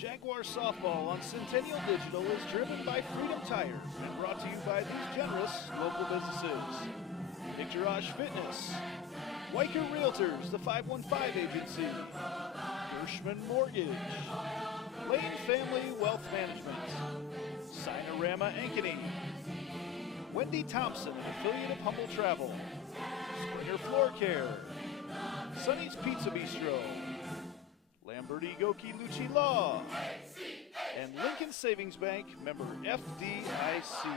Jaguar softball on Centennial Digital is driven by Freedom Tire and brought to you by these generous local businesses. Picturage Fitness, Weicker Realtors, the 515 Agency, Gershman Mortgage, Lane Family Wealth Management, Sinorama Ankeny, Wendy Thompson, an affiliate of Humble Travel, Springer Floor Care, Sonny's Pizza Bistro, Lamberti Goki Lucci Law, and Lincoln Savings Bank, member FDIC.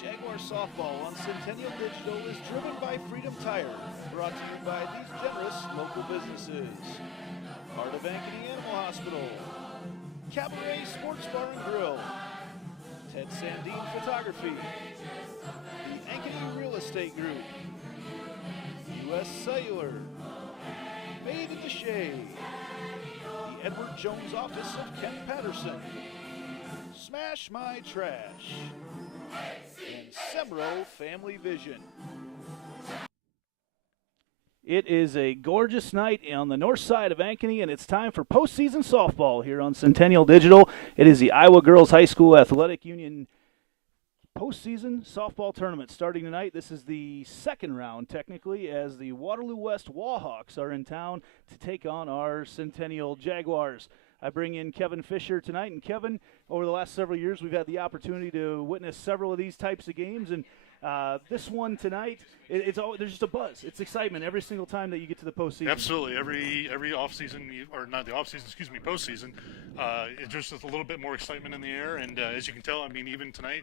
Jaguar softball on Centennial Digital is driven by Freedom Tire, brought to you by these generous local businesses. Part of Ankeny Animal Hospital, Cabaret Sports Bar and Grill, Ted Sandine Photography, the Ankeny Real Estate Group, U.S. Cellular, Made at the Shade, the Edward Jones Office of Ken Patterson, Smash My Trash, and Sembro Family Vision. It is a gorgeous night on the north side of Ankeny, and it's time for postseason softball here on Centennial Digital. It is the Iowa Girls High School Athletic Union postseason softball tournament starting tonight. This is the second round, technically, as the Waterloo West Wallhawks are in town to take on our Centennial Jaguars. I bring in Kevin Fisher tonight, and Kevin, over the last several years, we've had the opportunity to witness several of these types of games, and this one tonight, there's just a buzz. It's excitement every single time that you get to the postseason. Absolutely. Every offseason, or not the offseason, excuse me, postseason, it's just a little bit more excitement in the air. And as you can tell, I mean, even tonight,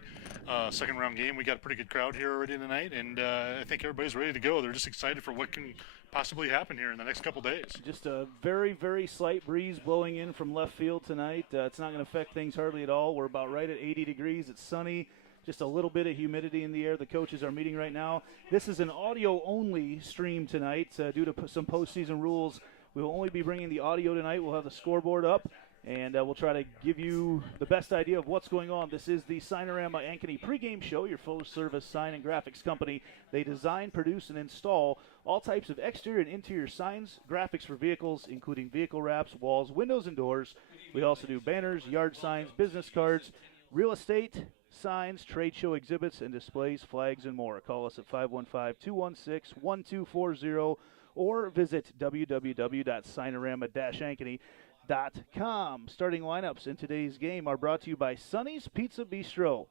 second round game, we got a pretty good crowd here already tonight. And I think everybody's ready to go. They're just excited for what can possibly happen here in the next couple days. Just a very, very slight breeze blowing in from left field tonight. It's not going to affect things hardly at all. We're about right at 80 degrees. It's sunny. Just a little bit of humidity in the air. The coaches are meeting right now. This is an audio-only stream tonight due to some postseason rules. We will only be bringing the audio tonight. We'll have the scoreboard up, and we'll try to give you the best idea of what's going on. This is the Sinorama Ankeny pregame show, your full-service sign and graphics company. They design, produce, and install all types of exterior and interior signs, graphics for vehicles, including vehicle wraps, walls, windows, and doors. We also do banners, yard signs, business cards, real estate, signs, trade show exhibits, and displays, flags, and more. Call us at 515-216-1240 or visit www.sinorama-ankeny.com. Starting lineups in today's game are brought to you by Sonny's Pizza Bistro.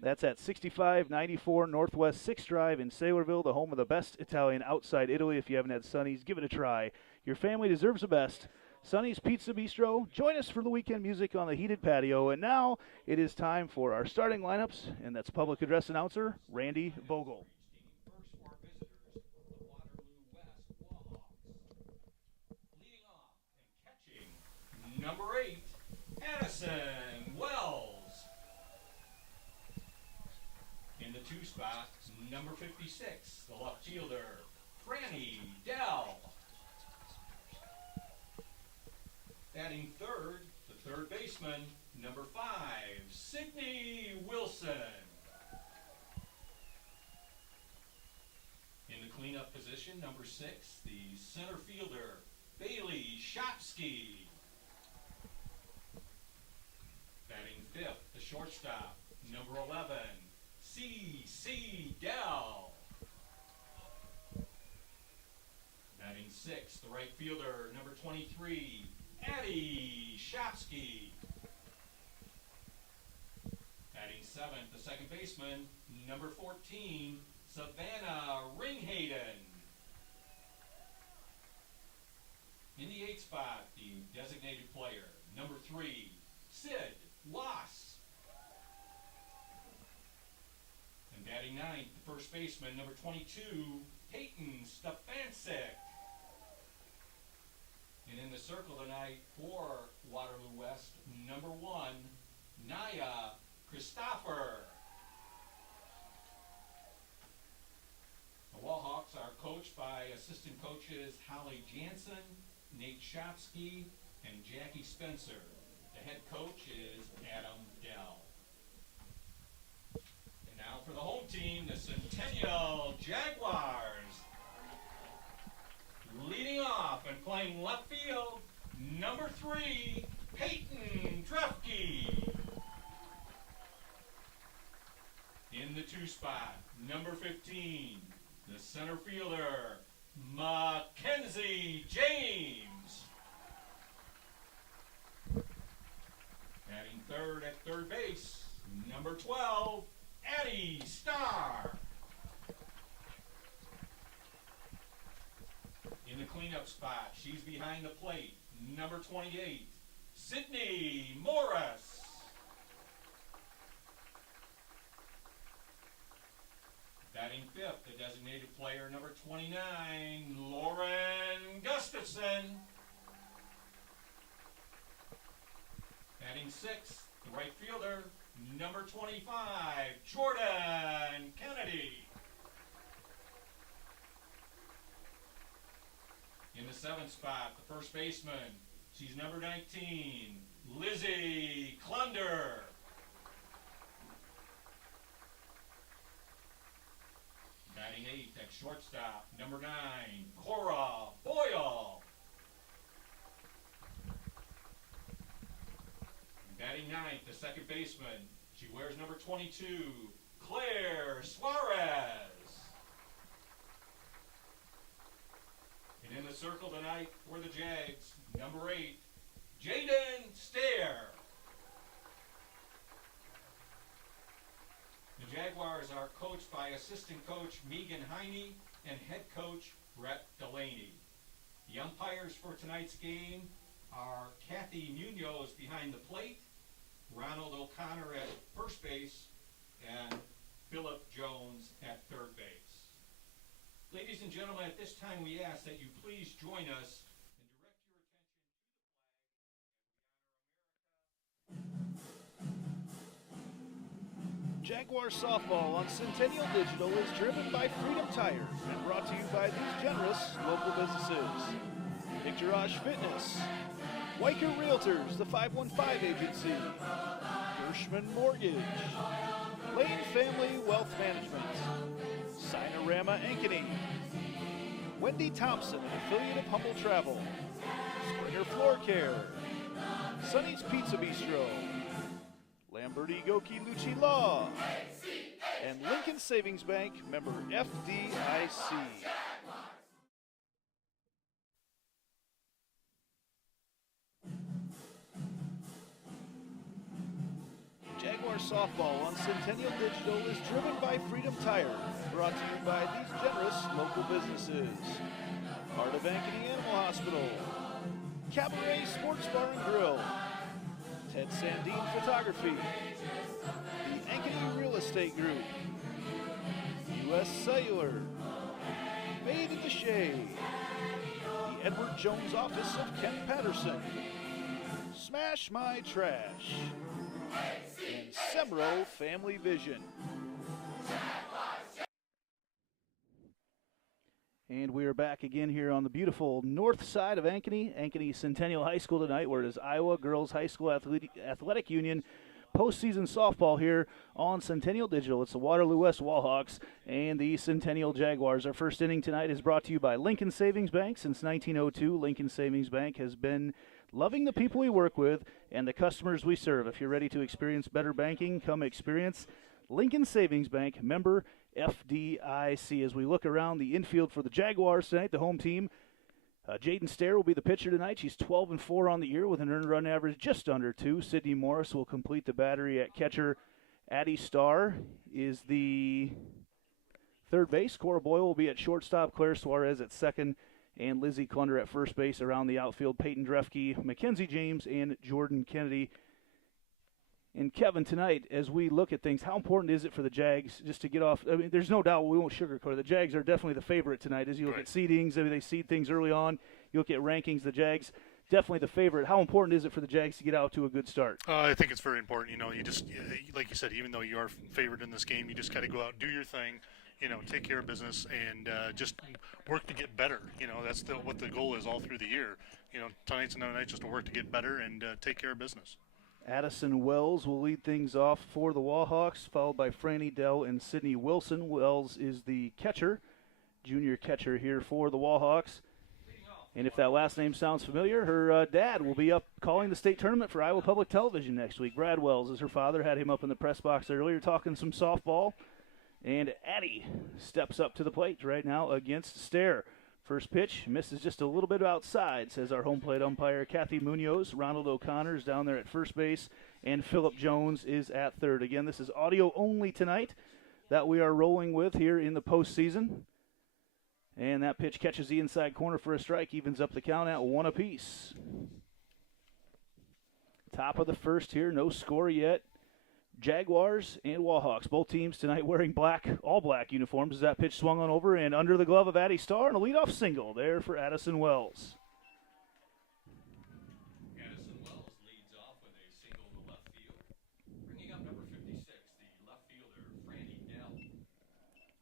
That's at 6594 Northwest 6th Drive in Saylorville, the home of the best Italian outside Italy. If you haven't had Sonny's, give it a try. Your family deserves the best. Sonny's Pizza Bistro. Join us for the weekend music on the heated patio. And now it is time for our starting lineups, and that's public address announcer Randy Vogel. Number 8, Addison Wells. In the 2 spot, number 56, the left fielder, Frannie Dell. Batting third, the third baseman, number 5, Sidney Wilson. In the cleanup position, number 6, the center fielder, Bailey Shopsky. Batting fifth, the shortstop, number 11, C.C. Dell. Batting sixth, the right fielder, number 23, Addie Shopsky. Batting seventh, the second baseman, number 14, Savannah Ringhayden. first baseman, number 22, Peyton Stefancic. And in the circle tonight for Waterloo West, number 1, Naya Christopher. The Wallhawks are coached by assistant coaches Holly Jansen, Nate Shopsky, and Jackie Spencer. The head coach is Adam Dell. And now for the home team, the Centennial Jaguars. Leading off and playing left field, number 3, Peyton Drefke. In the 2 spot, number 15, the center fielder, Mackenzie James. Batting third at third base, number 12, Addie Starr. In the cleanup spot, she's behind the plate, number 28, Sidney Morris. Batting fifth, the designated player, number 29, Lauren Gustafson. Batting sixth, the right fielder, number 25, Jordan Kennedy. In the 7th spot, the first baseman, she's number 19, Lizzie Conner. Batting 8th at shortstop, number 9, Cora Boyle. Batting 9th, the second baseman, she wears number 22, Claire Suarez. And in the circle tonight for the Jags, number 8, Jaden Stair. The Jaguars are coached by assistant coach Megan Heine and head coach Brett Delaney. The umpires for tonight's game are Kathy Munoz behind the plate, Ronald O'Connor at first base, and Philip Jones at third base. Ladies and gentlemen, at this time we ask that you please join us and direct your attention to the flag. Jaguar softball on Centennial Digital is driven by Freedom Tire and brought to you by these generous local businesses: Garage Fitness, Weicker Realtors, the 515 Agency, Gershman Mortgage, Lane Family Wealth Management, Sinorama Ankeny, Wendy Thompson, an affiliate of Humble Travel, Springer Floor Care, Sonny's Pizza Bistro, Lamberti Goki Lucci Law, and Lincoln Savings Bank, member FDIC. Jaguar softball on Centennial Digital is driven by Freedom Tire, brought to you by these generous local businesses: Heart of Ankeny Animal Hospital, Cabaret Sports Bar and Grill, Ted Sandine Photography, the Ankeny Real Estate Group, U.S. Cellular, Made in the Shade, the Edward Jones Office of Ken Patterson, Smash My Trash, and Sembro Family Vision. And we are back again here on the beautiful north side of Ankeny Centennial High School tonight, where it is Iowa Girls High School Athletic Union postseason softball here on Centennial Digital. It's the Waterloo West Wallhawks and the Centennial Jaguars. Our first inning tonight is brought to you by Lincoln Savings Bank. Since 1902, Lincoln Savings Bank has been loving the people we work with and the customers we serve. If you're ready to experience better banking, come experience Lincoln Savings Bank, member FDIC. As we look around the infield for the Jaguars tonight, the home team, Jaden Stair will be the pitcher tonight. She's 12-4 on the year with an earned run average just under 2. Sidney Morris will complete the battery at catcher. Addie Starr is the third base. Cora Boyle will be at shortstop. Claire Suarez at second. And Lizzie Conner at first base. Around the outfield, Peyton Drefke, Mackenzie James, and Jordan Kennedy. And Kevin, tonight, as we look at things, how important is it for the Jags just to get off? I mean, there's no doubt we won't sugarcoat it. The Jags are definitely the favorite tonight. As you look at seedings, I mean, they seed things early on. You look at rankings, the Jags definitely the favorite. How important is it for the Jags to get out to a good start? I think it's very important. You just, like you said, even though you are favored in this game, you just got to go out, do your thing, take care of business, and just work to get better. That's what the goal is all through the year. Tonight's another night just to work to get better and take care of business. Addison Wells will lead things off for the Wallhawks, followed by Frannie Dell and Sidney Wilson. Wells is the catcher, junior catcher here for the Wallhawks. And if that last name sounds familiar, her dad will be up calling the state tournament for Iowa Public Television next week. Brad Wells is her father. Had him up in the press box earlier talking some softball. And Addie steps up to the plate right now against Stair. First pitch misses just a little bit outside, says our home plate umpire Kathy Munoz. Ronald O'Connor is down there at first base, and Phillip Jones is at third. Again, this is audio only tonight that we are rolling with here in the postseason. And that pitch catches the inside corner for a strike, evens up the count at 1 apiece. Top of the first here, no score yet. Jaguars and Wallhawks, both teams tonight wearing all black uniforms as that pitch swung on over and under the glove of Addie Starr, and a leadoff single there for Addison Wells. Addison Wells leads off with a single to left field, bringing up number 56, the left fielder, Frannie Dell.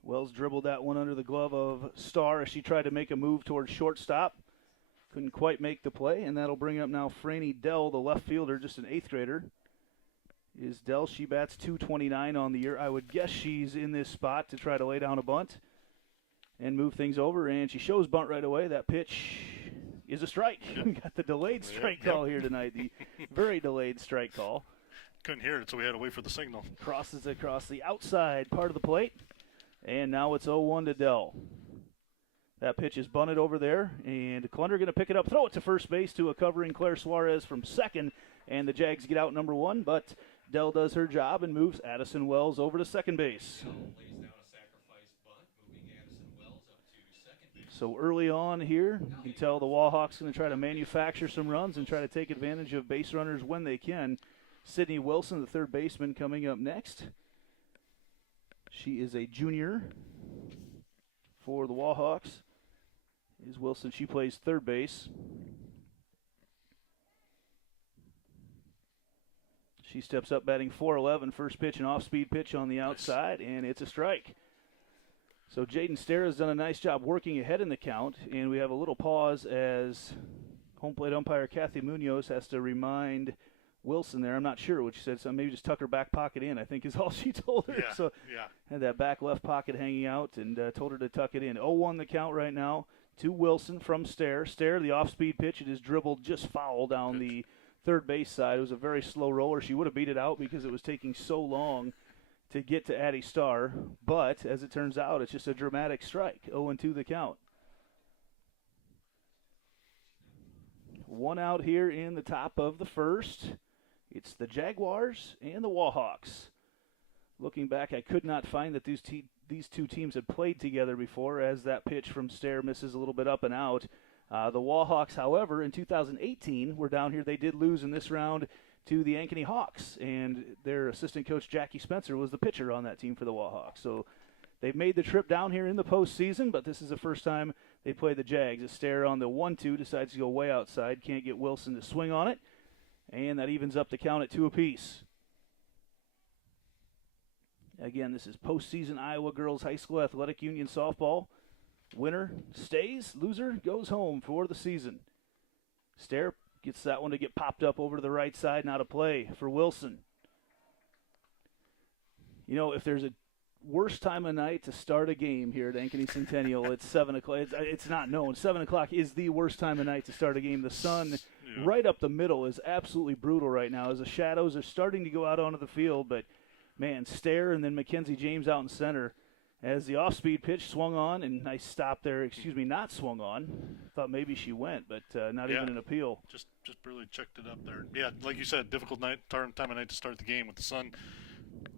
Wells dribbled that one under the glove of Starr as she tried to make a move towards shortstop. Couldn't quite make the play, and that'll bring up now Frannie Dell, the left fielder, just an 8th grader. Is Dell. She bats .229 on the year. I would guess she's in this spot to try to lay down a bunt and move things over, and she shows bunt right away. That pitch is a strike. We got the delayed strike call here tonight, the very delayed strike call. Couldn't hear it, so we had to wait for the signal. Crosses across the outside part of the plate, and now it's 0-1 to Dell. That pitch is bunted over there, and Clunder going to pick it up, throw it to first base to a covering Claire Suarez from second, and the Jags get out number 1, but Dell does her job and moves Addison Wells over to second base. Lays down a sacrifice bunt, moving Addison Wells up to second base. So early on here, you can tell the Wallhawks going to try to manufacture some runs and try to take advantage of base runners when they can. Sidney Wilson, the third baseman, coming up next. She is a junior for the Wallhawks. Is Wilson. She plays third base. She steps up batting .411. First pitch, an off-speed pitch on the outside, and it's a strike. So Jaden Stair has done a nice job working ahead in the count, and we have a little pause as home plate umpire Kathy Munoz has to remind Wilson there. I'm not sure what she said, so maybe just tuck her back pocket in, I think is all she told her. Yeah, so had that back left pocket hanging out and told her to tuck it in. 0-1 the count right now to Wilson from Stair. Stair, the off-speed pitch, it is dribbled just foul down the third base side. It was a very slow roller. She would have beat it out because it was taking so long to get to Addie Starr. But, as it turns out, it's just a dramatic strike. 0-2 the count. 1 out here in the top of the first. It's the Jaguars and the Wallhawks. Looking back, I could not find that these two teams had played together before, as that pitch from Stair misses a little bit up and out. The Wallhawks, however, in 2018 were down here. They did lose in this round to the Ankeny Hawks, and their assistant coach, Jackie Spencer, was the pitcher on that team for the Wallhawks. So they've made the trip down here in the postseason, but this is the first time they play the Jags. A Stair on the 1-2 decides to go way outside. Can't get Wilson to swing on it, and that evens up the count at 2 apiece. Again, this is postseason Iowa Girls High School Athletic Union softball. Winner stays, loser goes home for the season. Stair gets that one to get popped up over to the right side, now to play for Wilson. If there's a worst time of night to start a game here at Ankeny Centennial, it's 7 o'clock. It's not known. 7 o'clock is the worst time of night to start a game. The sun right up the middle is absolutely brutal right now as the shadows are starting to go out onto the field, but man, Stair and then Mackenzie James out in center. As the off-speed pitch swung on, and nice stop there. Not swung on. Thought maybe she went, but not even an appeal. Just barely checked it up there. Yeah, like you said, difficult time of night to start the game with the sun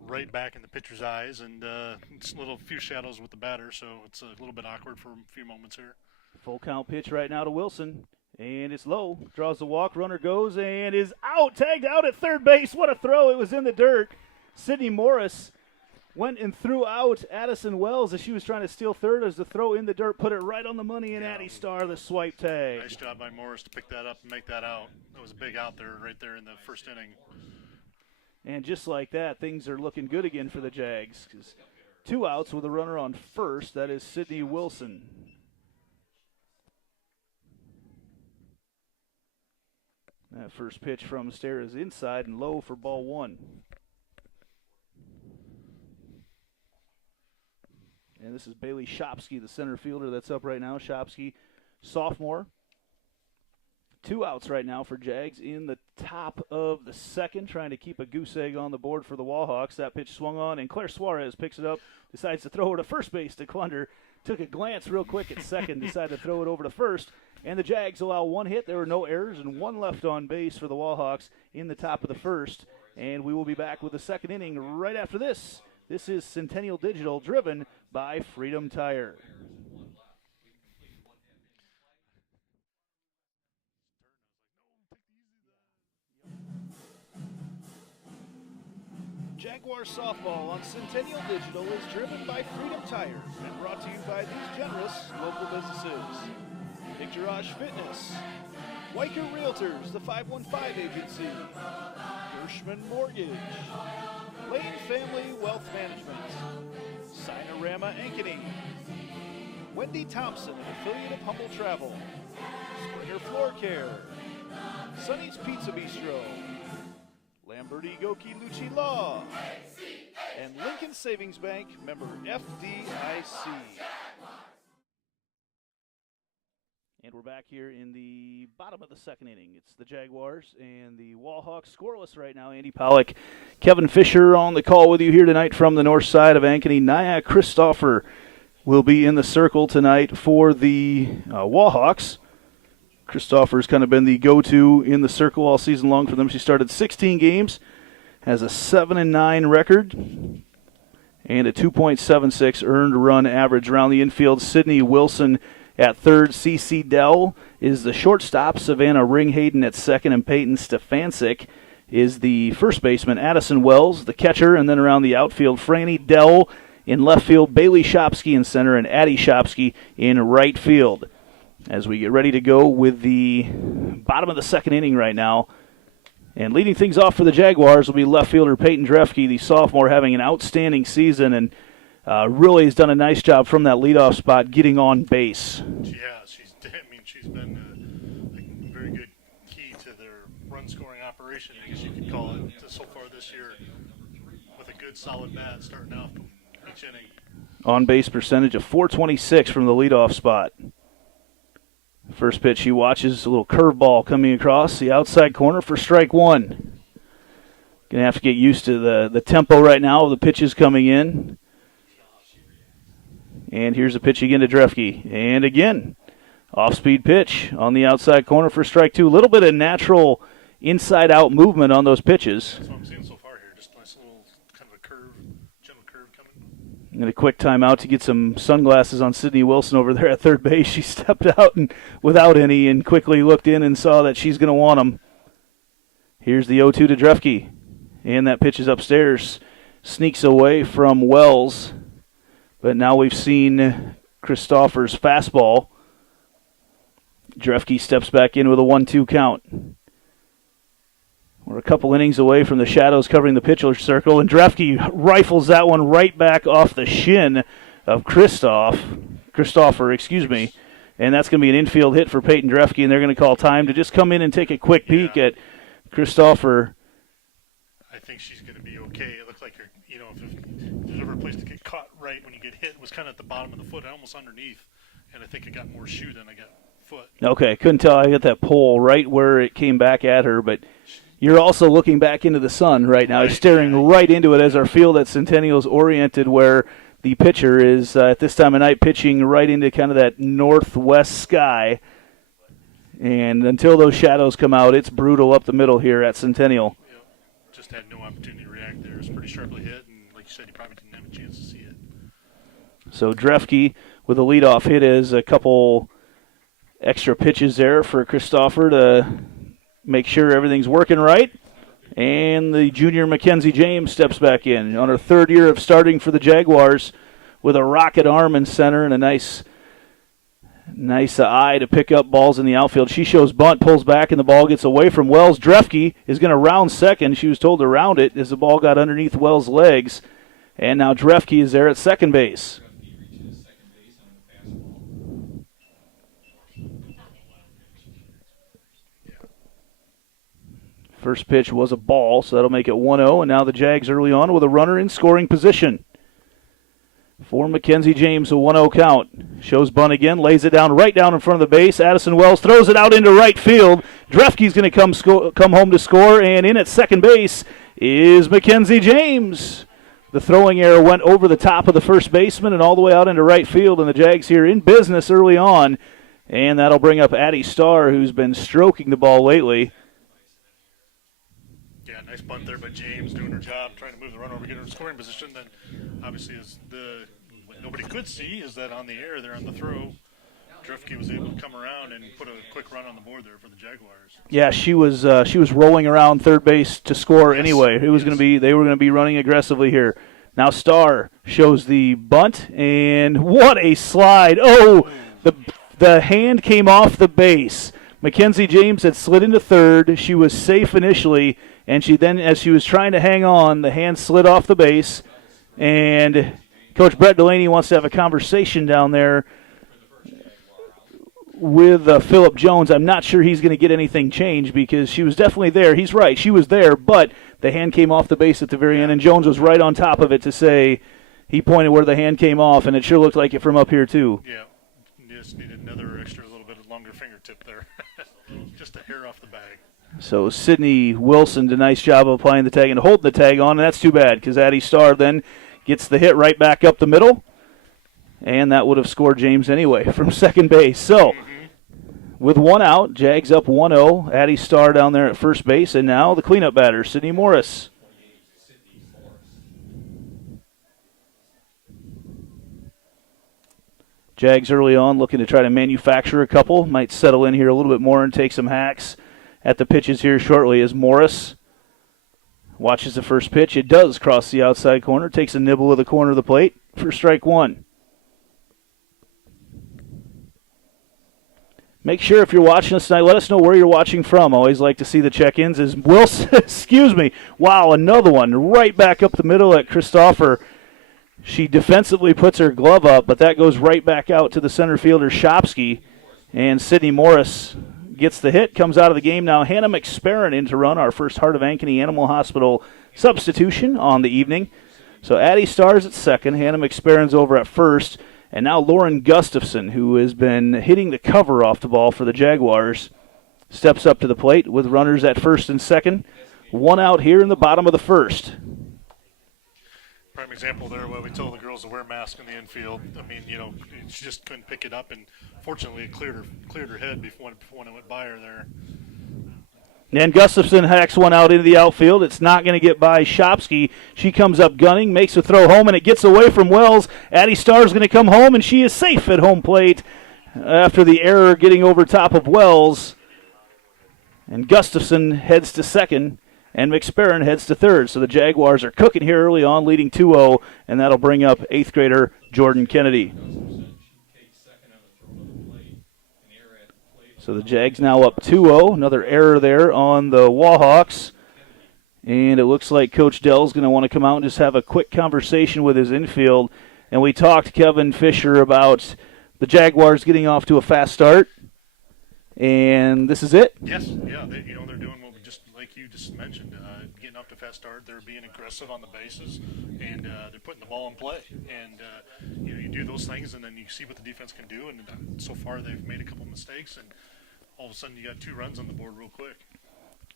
right back in the pitcher's eyes, and it's a few shadows with the batter, so it's a little bit awkward for a few moments here. Full count pitch right now to Wilson. And it's low. Draws the walk. Runner goes and is out. Tagged out at third base. What a throw. It was in the dirt. Sidney Morris went and threw out Addison Wells as she was trying to steal third. As the throw in the dirt put it right on the money, and Addie Starr the swipe tag. Nice job by Morris to pick that up and make that out. That was a big out there right there in the first inning. And just like that, things are looking good again for the Jags. 2 outs with a runner on first. That is Sidney Wilson. That first pitch from Starr is inside and low for ball 1. And this is Bailey Shopsky, the center fielder that's up right now. Shopsky, sophomore. 2 outs right now for Jags in the top of the second, trying to keep a goose egg on the board for the Wallhawks. That pitch swung on, and Claire Suarez picks it up, decides to throw it to first base to Klunder. Took a glance real quick at second, decided to throw it over to first. And the Jags allow 1 hit. There were no errors and 1 left on base for the Wallhawks in the top of the first. And we will be back with the second inning right after this. This is Centennial Digital, driven by Freedom Tire. Jaguar softball on Centennial Digital is driven by Freedom Tire and brought to you by these generous local businesses. Picturage Fitness, Weicker Realtors, the 515 Agency, Gershman Mortgage, Lane Family Wealth Management, Sinorama Ankeny, Wendy Thompson, an affiliate of Humble Travel, Springer Floor Care, Sonny's Pizza Bistro, Lamberti Goki Lucci Law, and Lincoln Savings Bank, member FDIC. And we're back here in the bottom of the second inning. It's the Jaguars and the Wallhawks scoreless right now. Andy Pollock, Kevin Fisher on the call with you here tonight from the north side of Ankeny. Nia Christopher will be in the circle tonight for the Wallhawks. Christopher's kind of been the go-to in the circle all season long for them. She started 16 games, has a 7-9 record, and a 2.76 earned run average around the infield. Sidney Wilson at third. C.C. Dell is the shortstop. Savannah Ringhayden at second, and Peyton Stefancic is the first baseman. Addison Wells, the catcher, and then around the outfield, Frannie Dell in left field, Bailey Shopsky in center, and Addie Shopsky in right field. As we get ready to go with the bottom of the second inning right now. And leading things off for the Jaguars will be left fielder Peyton Drefke, the sophomore, having an outstanding season and really has done a nice job from that leadoff spot getting on base. Yeah, she's been a very good key to their run-scoring operation, I guess you could call it, so far this year, with a good, solid bat starting off each inning. On-base percentage of .426 from the leadoff spot. First pitch he watches, a little curveball coming across the outside corner for strike 1. Going to have to get used to the tempo right now of the pitches coming in. And here's a pitch again to Drefke. And again, off-speed pitch on the outside corner for strike 2. A little bit of natural inside-out movement on those pitches. That's what I'm seeing so far here. Just a nice little kind of a curve, gentle curve coming. And a quick timeout to get some sunglasses on Sidney Wilson over there at third base. She stepped out and without any and quickly looked in and saw that she's going to want them. Here's the 0-2 to Drefke. And that pitch is upstairs. Sneaks away from Wells. But now we've seen Christopher's fastball. Drefke steps back in with a 1-2 count. We're a couple innings away from the shadows covering the pitcher circle, and Drefke rifles that one right back off the shin of Christopher, and that's going to be an infield hit for Peyton Drefke, and they're going to call time to just come in and take a quick peek at Christopher. I think she's going to be okay. It looks like if there's ever a place to get caught right when you get hit, it was kind of at the bottom of the foot, almost underneath, and I think it got more shoe than I got foot. Okay, couldn't tell. I got that pole right where it came back at her, but you're also looking back into the sun right now. You're staring right into it as our field at Centennial is oriented, where the pitcher is, at this time of night, pitching right into kind of that northwest sky. And until those shadows come out, it's brutal up the middle here at Centennial. Yep. Just had no opportunity to react there. It was pretty sharply hit, and like you said, you probably didn't have a chance to see it. So Drefke with a leadoff hit is a couple Extra pitches there for Christopher to make sure everything's working right. And the junior Mackenzie James steps back in on her third year of starting for the Jaguars with a rocket arm in center and a nice eye to pick up balls in the outfield. She shows bunt, pulls back, and the ball gets away from Wells. Drefke is going to round second. She was told to round it as the ball got underneath Wells' legs. And now Drefke is there at second base. First pitch was a ball, so that'll make it 1-0. And now the Jags early on with a runner in scoring position. For Mackenzie James, a 1-0 count. Shows bunt again, lays it down right down in front of the base. Addison Wells throws it out into right field. Drefke's going to come home to score, and in at second base is Mackenzie James. The throwing error went over the top of the first baseman and all the way out into right field, and the Jags here in business early on. And that'll bring up Addie Starr, who's been stroking the ball lately. Yeah, nice bunt there by James, doing her job, trying to move the run over, get her in scoring position. Then, obviously, what nobody could see is that on the air there on the throw, Drefke was able to come around and put a quick run on the board there for the Jaguars. Yeah, she was rolling around third base to score anyway. They were going to be running aggressively here. Now Starr shows the bunt, and what a slide! Oh, the hand came off the base. Mackenzie James had slid into third. She was safe initially. And she then, as she was trying to hang on, the hand slid off the base. And Coach Brett Delaney wants to have a conversation down there with Phillip Jones. I'm not sure he's going to get anything changed because she was definitely there. He's right. She was there, but the hand came off the base at the very end, and Jones was right on top of it to say he pointed where the hand came off, and it sure looked like it from up here too. Yeah, just needed another extra little bit of longer fingertip there. Just a hair off the bag. So Sidney Wilson did a nice job of applying the tag and holding the tag on, and that's too bad because Addie Starr then gets the hit right back up the middle, and that would have scored James anyway from second base. So with one out, Jags up 1-0. Addie Starr down there at first base, and now the cleanup batter, Sidney Morris. Jags early on looking to try to manufacture a couple. Might settle in here a little bit more and take some hacks at the pitches here shortly as Morris watches the first pitch. It does cross the outside corner, takes a nibble of the corner of the plate for strike one. Make sure if you're watching us tonight, let us know where you're watching from. Always like to see the check-ins. As Wilson, excuse me, wow, another one right back up the middle at Christopher. She defensively puts her glove up, but that goes right back out to the center fielder, Shopsky. And Sidney Morris gets the hit, comes out of the game now. Hannah McSparron in to run our first Heart of Ankeny Animal Hospital substitution on the evening. So Addie Starr's at second, Hannah McSparron's over at first, and now Lauren Gustafson, who has been hitting the cover off the ball for the Jaguars, steps up to the plate with runners at first and second. One out here in the bottom of the first. Prime example there where we told the girls to wear masks in the infield. I mean, she just couldn't pick it up, and fortunately it cleared her head before it went by her there. And Gustafson hacks one out into the outfield. It's not going to get by Shopsky. She comes up gunning, makes a throw home, and it gets away from Wells. Addie Starr's going to come home, and she is safe at home plate after the error getting over top of Wells. And Gustafson heads to second, and McSparron heads to third. So the Jaguars are cooking here early on, leading 2-0, and that'll bring up 8th grader Jordan Kennedy. So the Jags now up 2-0. Another error there on the Wahawks. And it looks like Coach Dell's going to want to come out and just have a quick conversation with his infield. And we talked, Kevin Fisher, about the Jaguars getting off to a fast start. And this is it? Yes, yeah. They're doing what we just, like you just mentioned, getting off to a fast start. They're being aggressive on the bases, and they're putting the ball in play. And you do those things, and then you see what the defense can do. And so far, they've made a couple mistakes, and all of a sudden, you got 2 runs on the board real quick.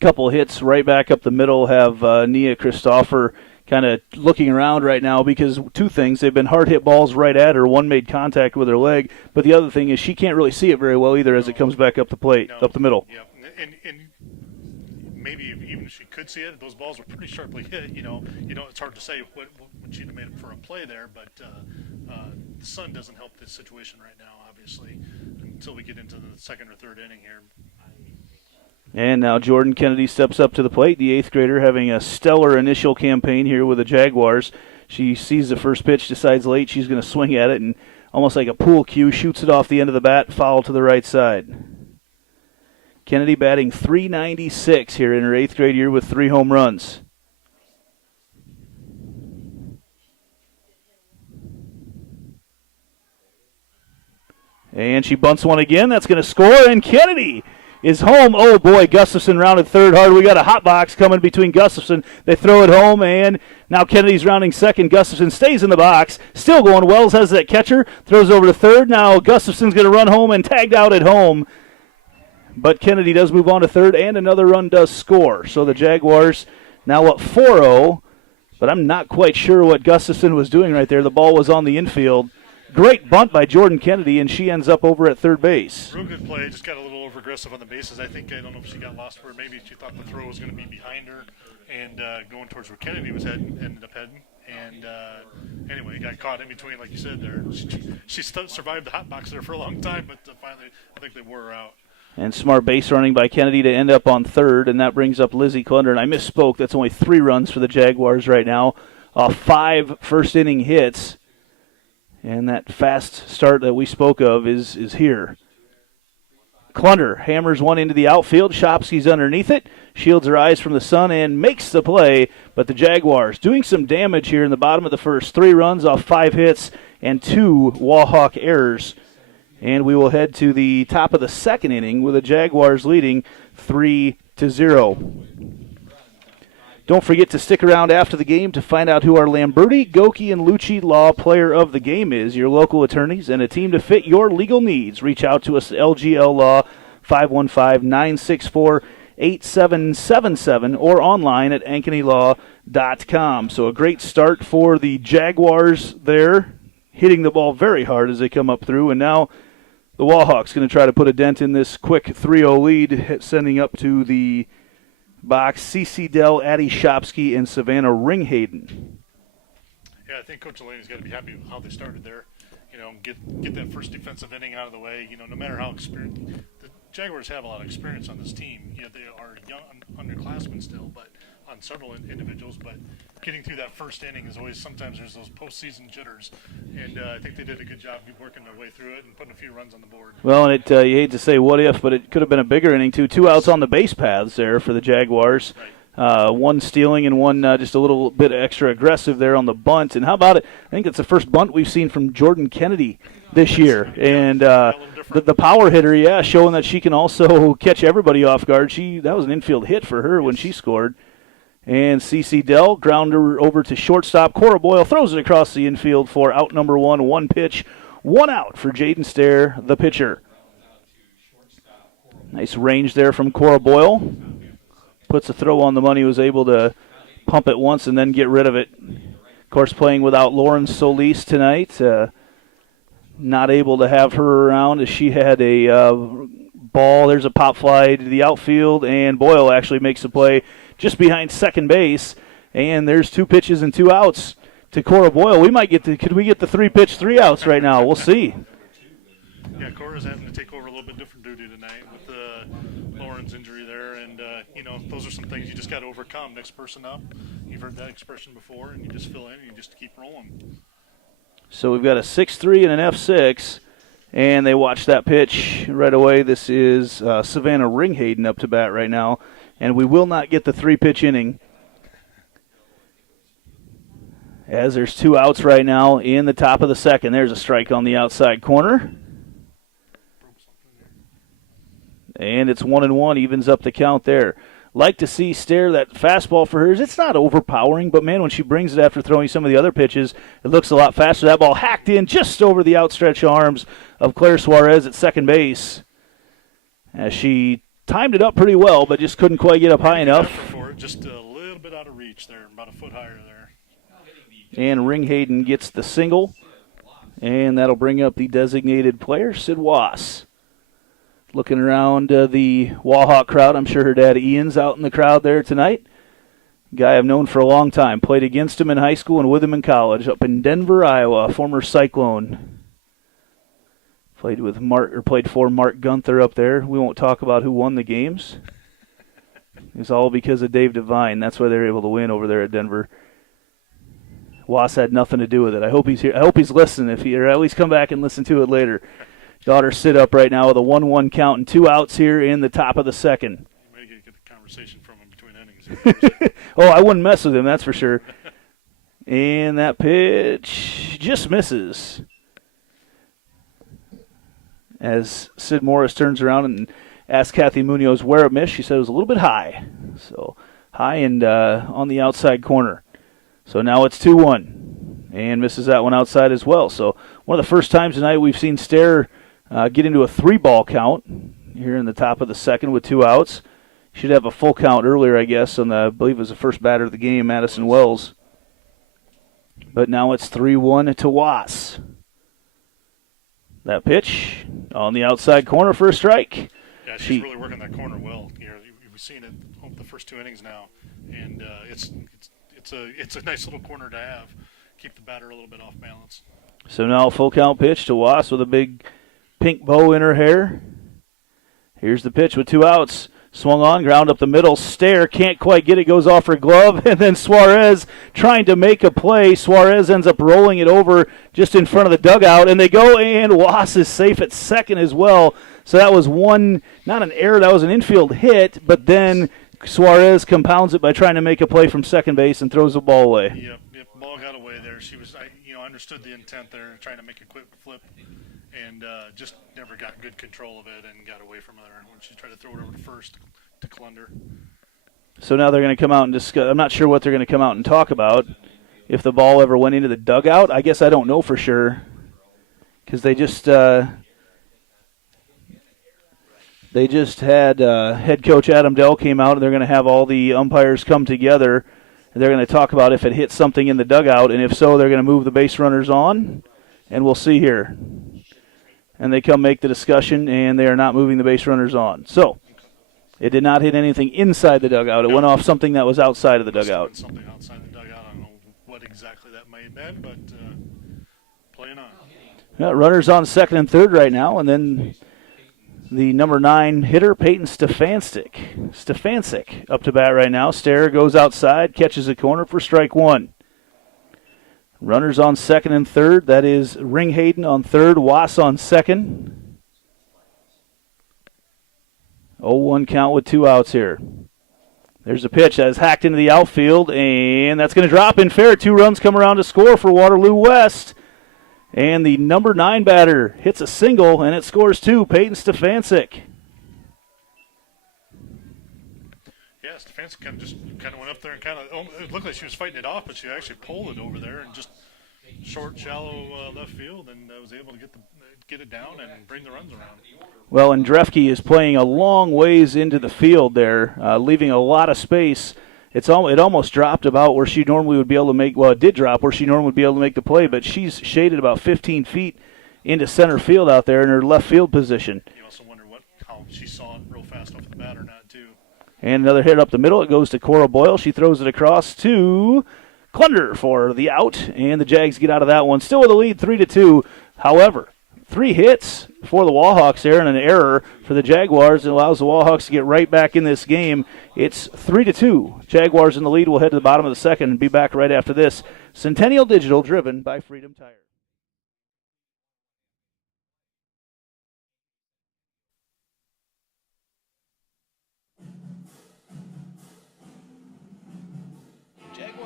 Couple hits right back up the middle have Nia Christopher kind of looking around right now because 2 things. They've been hard hit balls right at her. One made contact with her leg, but the other thing is she can't really see it very well either as it comes back up the plate, up the middle. Yeah, and maybe even if she could see it, those balls were pretty sharply hit. It's hard to say what she'd have made for a play there, but the sun doesn't help this situation right now, obviously. And until we get into the second or third inning here. And now Jordan Kennedy steps up to the plate, the 8th grader having a stellar initial campaign here with the Jaguars. She sees the first pitch, decides late she's going to swing at it, and almost like a pool cue, shoots it off the end of the bat, foul to the right side. Kennedy batting .396 here in her 8th grade year with 3 home runs. And she bunts one again. That's going to score, and Kennedy is home. Oh, boy, Gustafson rounded third hard. We got a hot box coming between Gustafson. They throw it home, and now Kennedy's rounding second. Gustafson stays in the box. Still going. Wells has that catcher. Throws over to third. Now Gustafson's going to run home and tagged out at home. But Kennedy does move on to third, and another run does score. So the Jaguars now up 4-0, but I'm not quite sure what Gustafson was doing right there. The ball was on the infield. Great bunt by Jordan Kennedy, and she ends up over at third base. Real good play. Just got a little over-aggressive on the bases. I don't know if she got lost where maybe she thought the throw was going to be behind her and going towards where Kennedy was ended up heading. And anyway, got caught in between, like you said there. She survived the hot box there for a long time, but finally I think they wore her out. And smart base running by Kennedy to end up on third, and that brings up Lizzie Conner. And I misspoke. That's only 3 runs for the Jaguars right now. 5 first-inning hits. And that fast start that we spoke of is here. Clunder hammers one into the outfield. Shopsky's underneath it. Shields her eyes from the sun and makes the play. But the Jaguars doing some damage here in the bottom of the first. 3 runs off 5 hits and 2 Wahawk errors. And we will head to the top of the second inning with the Jaguars leading 3-0. Don't forget to stick around after the game to find out who our Lamberti, Goki, and Lucci Law Player of the Game is. Your local attorneys and a team to fit your legal needs. Reach out to us at LGL Law, 515-964-8777, or online at AnkonyLaw.com. So a great start for the Jaguars there, hitting the ball very hard as they come up through. And now the Wahawks going to try to put a dent in this quick 3-0 lead, sending up to the box, C.C. Dell, Addie Shopsky, and Savannah Ringhayden. Yeah, I think Coach Delaney's got to be happy with how they started there. Get that first defensive inning out of the way. No matter how experienced the Jaguars have a lot of experience on this team. They are young underclassmen still, but on several individuals. But getting through that first inning is always sometimes there's those postseason jitters, and I think they did a good job working their way through it and putting a few runs on the board. Well, and you hate to say what if, but it could have been a bigger inning too. 2 outs on the base paths there for the Jaguars. Right. 1 stealing and 1 just a little bit extra aggressive there on the bunt. And how about it? I think it's the first bunt we've seen from Jordan Kennedy this year. And the power hitter, showing that she can also catch everybody off guard. That was an infield hit for her when she scored. And C.C. Dell, grounder over to shortstop. Cora Boyle throws it across the infield for out number 1. 1 pitch, 1 out for Jaden Stair, the pitcher. Nice range there from Cora Boyle. Puts a throw on the money, was able to pump it once and then get rid of it. Of course, playing without Lauren Solis tonight. Not able to have her around as she had a ball. There's a pop fly to the outfield, and Boyle actually makes the play just behind second base. And there's 2 pitches and 2 outs to Cora Boyle. Could we get the 3-pitch 3 outs right now? We'll see. Yeah, Cora's having to take over a little bit different duty tonight with Lauren's injury there, and those are some things you just got to overcome. Next person up. You've heard that expression before, and you just fill in and you just keep rolling. So we've got a 6-3 and an F6, and they watch that pitch right away. This is Savannah Ringhayden up to bat right now, and we will not get the 3-pitch inning, as there's 2 outs right now in the top of the second. There's a strike on the outside corner. And it's 1-1, evens up the count there. Like to see Stair, that fastball for hers. It's not overpowering, but, man, when she brings it after throwing some of the other pitches, it looks a lot faster. That ball hacked in just over the outstretched arms of Claire Suarez at second base. As she timed it up pretty well, but just couldn't quite get up high enough. For it, just a little bit out of reach there, about a foot higher there. And Ringhayden gets the single, and that'll bring up the designated player, Sid Wass. Looking around the Wahawk crowd, I'm sure her dad Ian's out in the crowd there tonight. Guy I've known for a long time. Played against him in high school and with him in college up in Denver, Iowa, former Cyclone. Played for Mark Gunther up there. We won't talk about who won the games. It's all because of Dave Devine. That's why they're able to win over there at Denver. Was had nothing to do with it. I hope he's here. I hope he's listening. Or at least come back and listen to it later. Daughter sit up right now with a 1-1 count and 2 outs here in the top of the second. You may get the conversation from him between innings. Oh, I wouldn't mess with him, that's for sure. And that pitch just misses. As Sid Morris turns around and asks Kathy Munoz where it missed, she said it was a little bit high. So high and on the outside corner. So now it's 2-1. And misses that one outside as well. So one of the first times tonight we've seen Stair get into a 3-ball count here in the top of the second with 2 outs. Should have a full count earlier, I guess, on I believe it was the first batter of the game, Addison Wells. But now it's 3-1 to Was. That pitch on the outside corner for a strike. Yeah, she's really working that corner well. We've seen it over the first 2 innings now, and it's a nice little corner to have. Keep the batter a little bit off balance. So now full count pitch to Was with a big pink bow in her hair. Here's the pitch with 2 outs. Swung on, ground up the middle. Stair can't quite get it, goes off her glove. And then Suarez trying to make a play. Suarez ends up rolling it over just in front of the dugout. And they go, and Was is safe at second as well. So that was not an error, that was an infield hit. But then Suarez compounds it by trying to make a play from second base and throws the ball away. Yep, ball got away there. She was, I understood the intent there, trying to make a quick flip. And just never got good control of it and got away from her when she tried to throw it over to first to Clunder. So now they're going to come out and discuss. I'm not sure what they're going to come out and talk about. If the ball ever went into the dugout, I guess I don't know for sure. Because they just had head coach Adam Dell came out, and they're going to have all the umpires come together. And they're going to talk about if it hit something in the dugout, and if so, they're going to move the base runners on. And we'll see here. And they come make the discussion, and they are not moving the base runners on. So it did not hit anything inside the dugout. It went off something that was outside of the dugout. Something outside the dugout. I don't know what exactly that may have been, but playing on. Yeah, runners on second and third right now, and then the number 9 hitter, Peyton Stefancic, up to bat right now. Stair goes outside, catches a corner for strike 1. Runners on second and third. That is Ringhayden on third, Was on second. 0-1 count with 2 outs here. There's a pitch that is hacked into the outfield, and that's going to drop in fair. 2 runs come around to score for Waterloo West. And the number 9 batter hits a single, and it scores 2, Peyton Stefancic. Yeah, Stefancic kind of went up there and it looked like she was fighting it off, but she actually pulled it over there and just short, shallow left field, and was able to get it down and bring the runs around. Well, and Drefke is playing a long ways into the field there, leaving a lot of space. It almost dropped about where she normally would be able to make. Well, it did drop where she normally would be able to make the play, but she's shaded about 15 feet into center field out there in her left field position. You also wonder how she saw it real fast off the bat or not, too. And another hit up the middle. It goes to Cora Boyle. She throws it across to Clunder for the out, and the Jags get out of that one. Still with a lead, 3-2. However, 3 hits for the Wallhawks there and an error for the Jaguars. It allows the Wallhawks to get right back in this game. It's 3-2. Jaguars in the lead. We'll head to the bottom of the second and be back right after this. Centennial Digital, driven by Freedom Tire.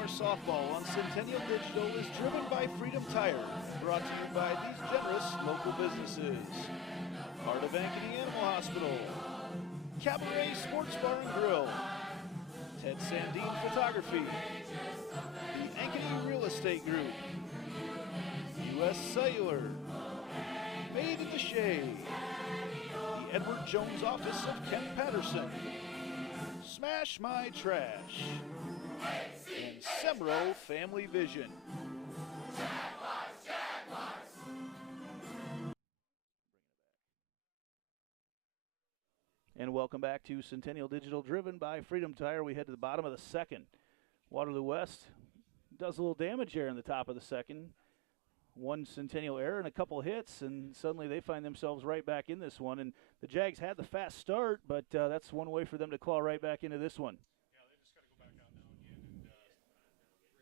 Softball on Centennial Digital is driven by Freedom Tire, brought to you by these generous local businesses. Part of Ankeny Animal Hospital, Cabaret Sports Bar and Grill, Ted Sandine Photography, the Ankeny Real Estate Group, U.S. Cellular, Made at the Shade, the Edward Jones Office of Ken Patterson, Smash My Trash, and Sembro Family Vision. And welcome back to Centennial Digital, driven by Freedom Tire. We head to the bottom of the second. Waterloo West does a little damage here in the top of the second. one Centennial error and a couple hits, and suddenly they find themselves right back in this one. And the Jags had the fast start, but that's one way for them to claw right back into this one.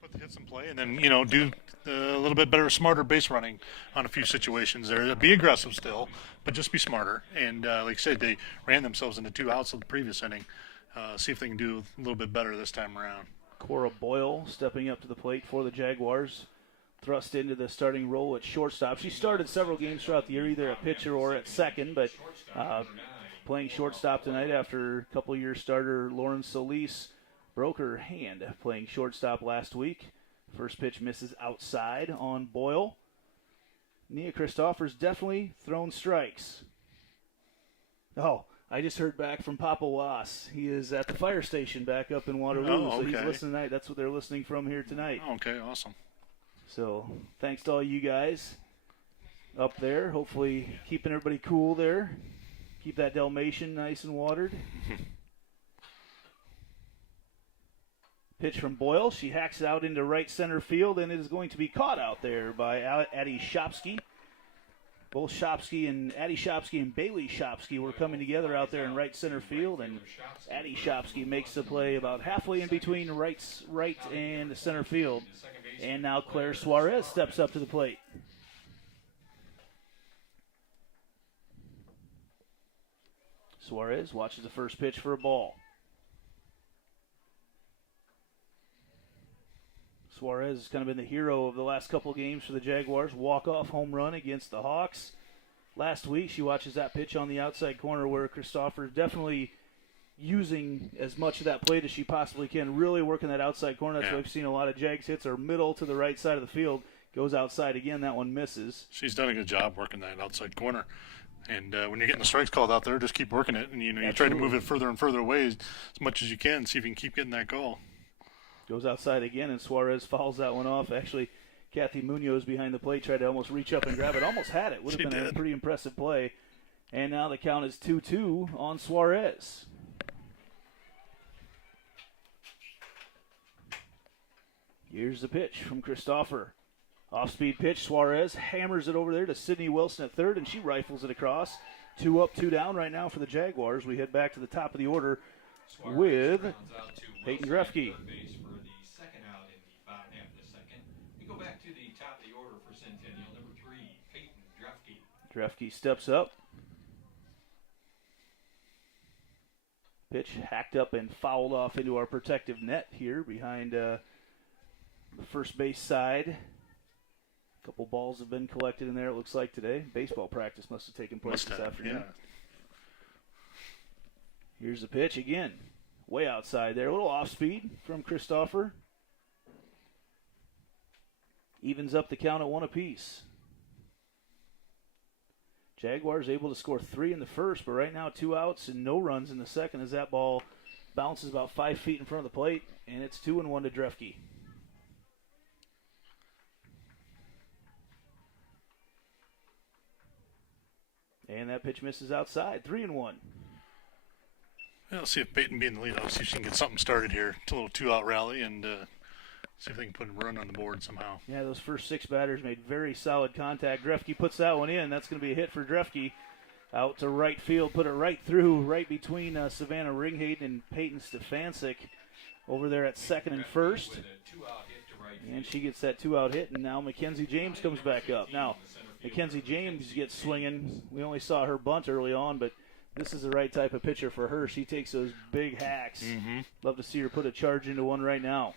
Put the hits in play, and then do a little bit better, smarter base running on a few situations there. Be aggressive still, but just be smarter. And like I said, they ran themselves into 2 outs of the previous inning. See if they can do a little bit better this time around. Cora Boyle stepping up to the plate for the Jaguars, thrust into the starting role at shortstop. She started several games throughout the year, either at pitcher or at second, but playing shortstop tonight after a couple-year starter Lauren Solis broke her hand playing shortstop last week. First pitch misses outside on Boyle. Nia Christopher's definitely thrown strikes. Oh, I just heard back from Papa Was. He is at the fire station back up in Waterloo, so he's listening tonight. That's what they're listening from here tonight. Okay, awesome. So thanks to all you guys up there. Hopefully keeping everybody cool there. Keep that Dalmatian nice and watered. Pitch from Boyle. She hacks it out into right center field, and it is going to be caught out there by Addie Shopsky. Both Shopsky and Addie Shopsky and Bailey Shopsky were coming together out there in right center field, and Addie Shopsky makes the play about halfway in between right and center field. And now Claire Suarez steps up to the plate. Suarez watches the first pitch for a ball. Suarez has kind of been the hero of the last couple of games for the Jaguars. Walk-off home run against the Hawks. Last week, she watches that pitch on the outside corner where Christopher is definitely using as much of that plate as she possibly can, really working that outside corner. That's why we've seen a lot of Jags hits are middle to the right side of the field. Goes outside again. That one misses. She's done a good job working that outside corner. And when you're getting the strikes called out there, just keep working it. And, you try to move it further and further away as much as you can, see if you can keep getting that goal. Goes outside again, and Suarez fouls that one off. Actually, Kathy Munoz behind the plate tried to almost reach up and grab it. Almost had it. Would have been a pretty impressive play. And now the count is 2-2 on Suarez. Here's the pitch from Christopher. Off-speed pitch. Suarez hammers it over there to Sidney Wilson at third, and she rifles it across. 2 up, 2 down right now for the Jaguars. We head back to the top of the order with Peyton Grefke. To the top of the order for Centennial, number 3, Peyton Drefke. Drefke steps up. Pitch hacked up and fouled off into our protective net here behind the first base side. A couple balls have been collected in there, it looks like, today. Baseball practice must have taken place this afternoon. Yeah. Here's the pitch again. Way outside there. A little off speed from Christopher. Evens up the count at 1 apiece. Jaguars able to score 3 in the first, but right now 2 outs and no runs in the second as that ball bounces about 5 feet in front of the plate, and it's 2-1 to Drefke. And that pitch misses outside. 3-1. Well, let's see if Peyton being the lead, see if she can get something started here. It's a little 2-out rally, and see if they can put a run on the board somehow. Yeah, those first 6 batters made very solid contact. Drefke puts that one in. That's going to be a hit for Drefke. Out to right field, put it right through, right between Savannah Ringhayden and Peyton Stefancic over there at second and first. And she gets that 2-out hit, and now Mackenzie James comes back up. Now, Mackenzie James gets swinging. We only saw her bunt early on, but this is the right type of pitcher for her. She takes those big hacks. Mm-hmm. Love to see her put a charge into one right now.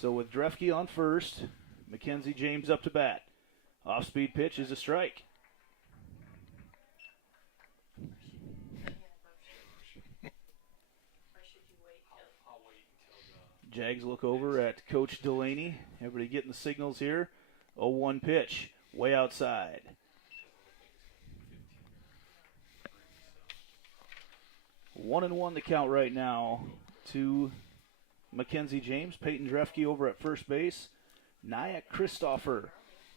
So with Drefke on first, Mackenzie James up to bat. Off-speed pitch is a strike. Jags look over at Coach Delaney. Everybody getting the signals here. 0-1 pitch, way outside. One and one the count right now to Mackenzie James. Peyton Drefke over at first base. Nia Christopher,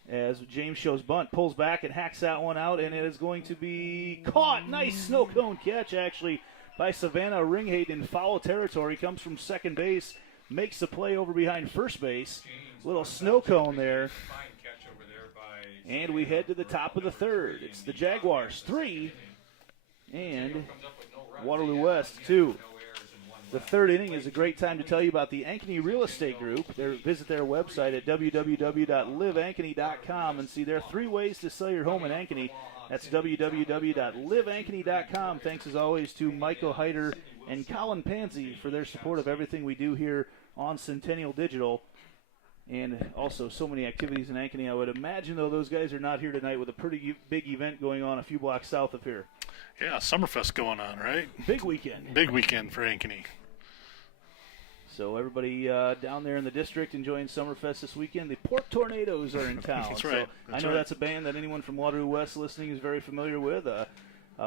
as James shows bunt, pulls back and hacks that one out, and it is going to be caught. Nice snow cone catch, actually, by Savannah Ringhayden in foul territory. Comes from second base, makes the play over behind first base. Little snow cone there. And we head to the top of the third. It's the Jaguars 3 and Waterloo West 2. The third inning is a great time to tell you about the Ankeny Real Estate Group. Visit their website at www.liveankeny.com and see their 3 ways to sell your home in Ankeny. That's www.liveankeny.com. Thanks as always to Michael Heider and Colin Pansy for their support of everything we do here on Centennial Digital. And also so many activities in Ankeny. I would imagine, though, those guys are not here tonight with a pretty big event going on a few blocks south of here. Yeah, Summerfest going on, right? Big weekend. Big weekend for Ankeny. So everybody down there in the district enjoying Summerfest this weekend. The Port Tornadoes are in town. That's right. So I know that's a band that anyone from Waterloo West listening is very familiar with. A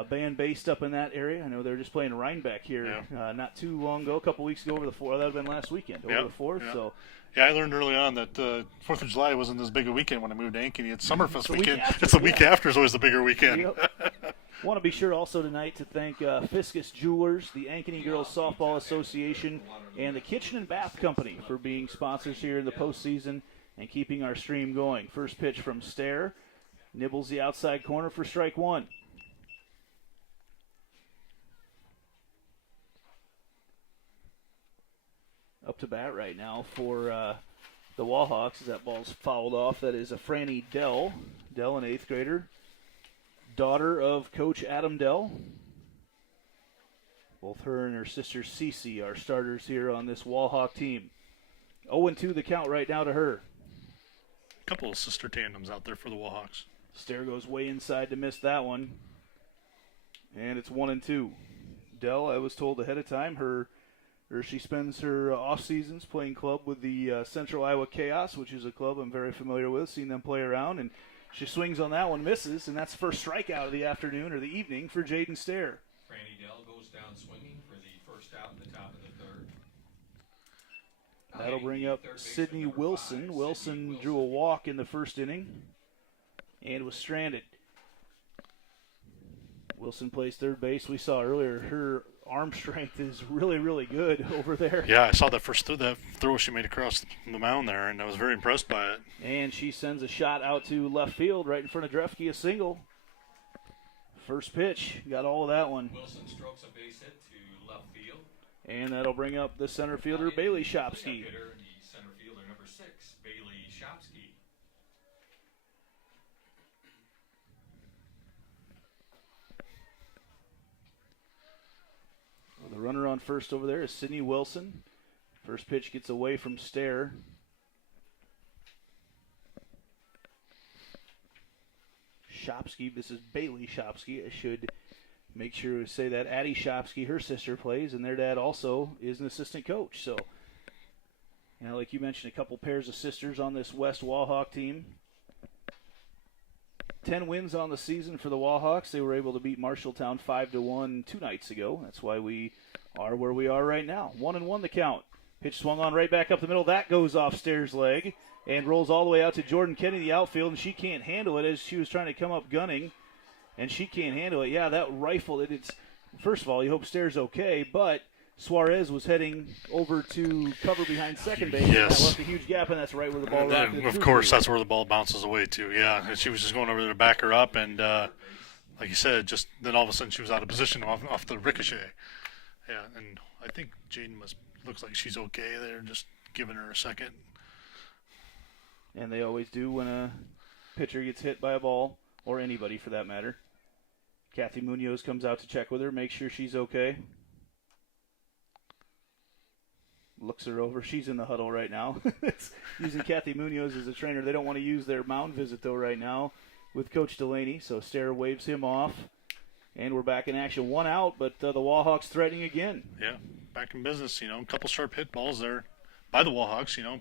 band based up in that area. I know they were just playing Rhinebeck here not too long ago, a couple weeks ago over the 4th. That would have been last weekend, over the 4th. Yeah. So. Yeah, I learned early on that 4th of July wasn't as big a weekend when I moved to Ankeny. It's Summerfest weekend. It's the week after is always the bigger weekend. Yep. Want to be sure also tonight to thank Fiscus Jewelers, the Ankeny Girls Softball Association, and the Kitchen and Bath Company for being sponsors here in the postseason and keeping our stream going. First pitch from Stair. Nibbles the outside corner for strike 1. Up to bat right now for the Wallhawks as that ball's fouled off. That is a Frannie Dell. Dell, an 8th grader. Daughter of Coach Adam Dell. Both her and her sister Cece are starters here on this Wallhawk team. 0-2 the count right now to her. A couple of sister tandems out there for the Wallhawks. Stair goes way inside to miss that one. And it's 1-2. Dell, I was told ahead of time, she spends her off seasons playing club with the Central Iowa Chaos, which is a club I'm very familiar with, seen them play around, and she swings on that one, misses, and that's the first strikeout of the afternoon or the evening for Jaden Stair. Frannie Dell goes down swinging for the first out in the top of the third. That'll bring up Sidney Wilson. Wilson drew a walk in the first inning and was stranded. Wilson plays third base. We saw earlier her arm strength is really, really good over there. Yeah, I saw that throw she made across the mound there, and I was very impressed by it. And she sends a shot out to left field right in front of Drefke, a single. First pitch, got all of that one. Wilson strokes a base hit to left field. And that'll bring up the center fielder, Bailey Shopsky. The center fielder, number 6, Bailey Shopsky. The runner on first over there is Sidney Wilson. First pitch gets away from Stair. Shopsky, this is Bailey Shopsky. I should make sure to say that Addie Shopsky, her sister, plays, and their dad also is an assistant coach. So, like you mentioned, a couple pairs of sisters on this West Wallhawk team. 10 wins on the season for the Wallhawks. They were able to beat Marshalltown 5-1 2 nights ago. That's why we are where we are right now. 1-1 the count. Pitch swung on right back up the middle. That goes off Stair's leg and rolls all the way out to Jordan Kenny, the outfield, and she can't handle it as she was trying to come up gunning, and she can't handle it. Yeah, that rifled it. It's, first of all, you hope Stair's okay, but Suarez was heading over to cover behind second base. Yes. That left a huge gap, and that's right where the ball rocketed. Of course, that's where the ball bounces away to. Yeah, and she was just going over there to back her up, and like you said, just then all of a sudden she was out of position off the ricochet. Yeah, and I think Jaden looks like she's okay there, just giving her a second. And they always do when a pitcher gets hit by a ball, or anybody for that matter. Kathy Munoz comes out to check with her, make sure she's okay. Looks her over. She's in the huddle right now. Using Kathy Munoz as a trainer. They don't want to use their mound visit, though, right now with Coach Delaney. So Stair waves him off. And we're back in action. 1 out, but the Wallhawks threatening again. Yeah, back in business. A couple sharp hit balls there by the Wallhawks. And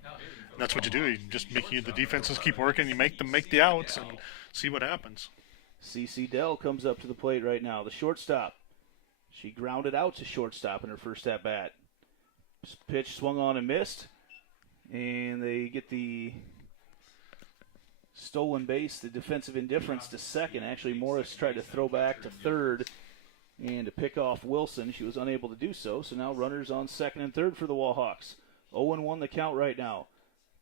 that's what you do. You just the defenses keep working. You make them make the outs and see what happens. CC Dell comes up to the plate right now. The shortstop. She grounded out to shortstop in her first at-bat. Pitch swung on and missed. And they get the stolen base, the defensive indifference to second. Actually, Morris tried to throw back to third and to pick off Wilson. She was unable to do so. So now runners on second and third for the Wallhawks. 0-1 the count right now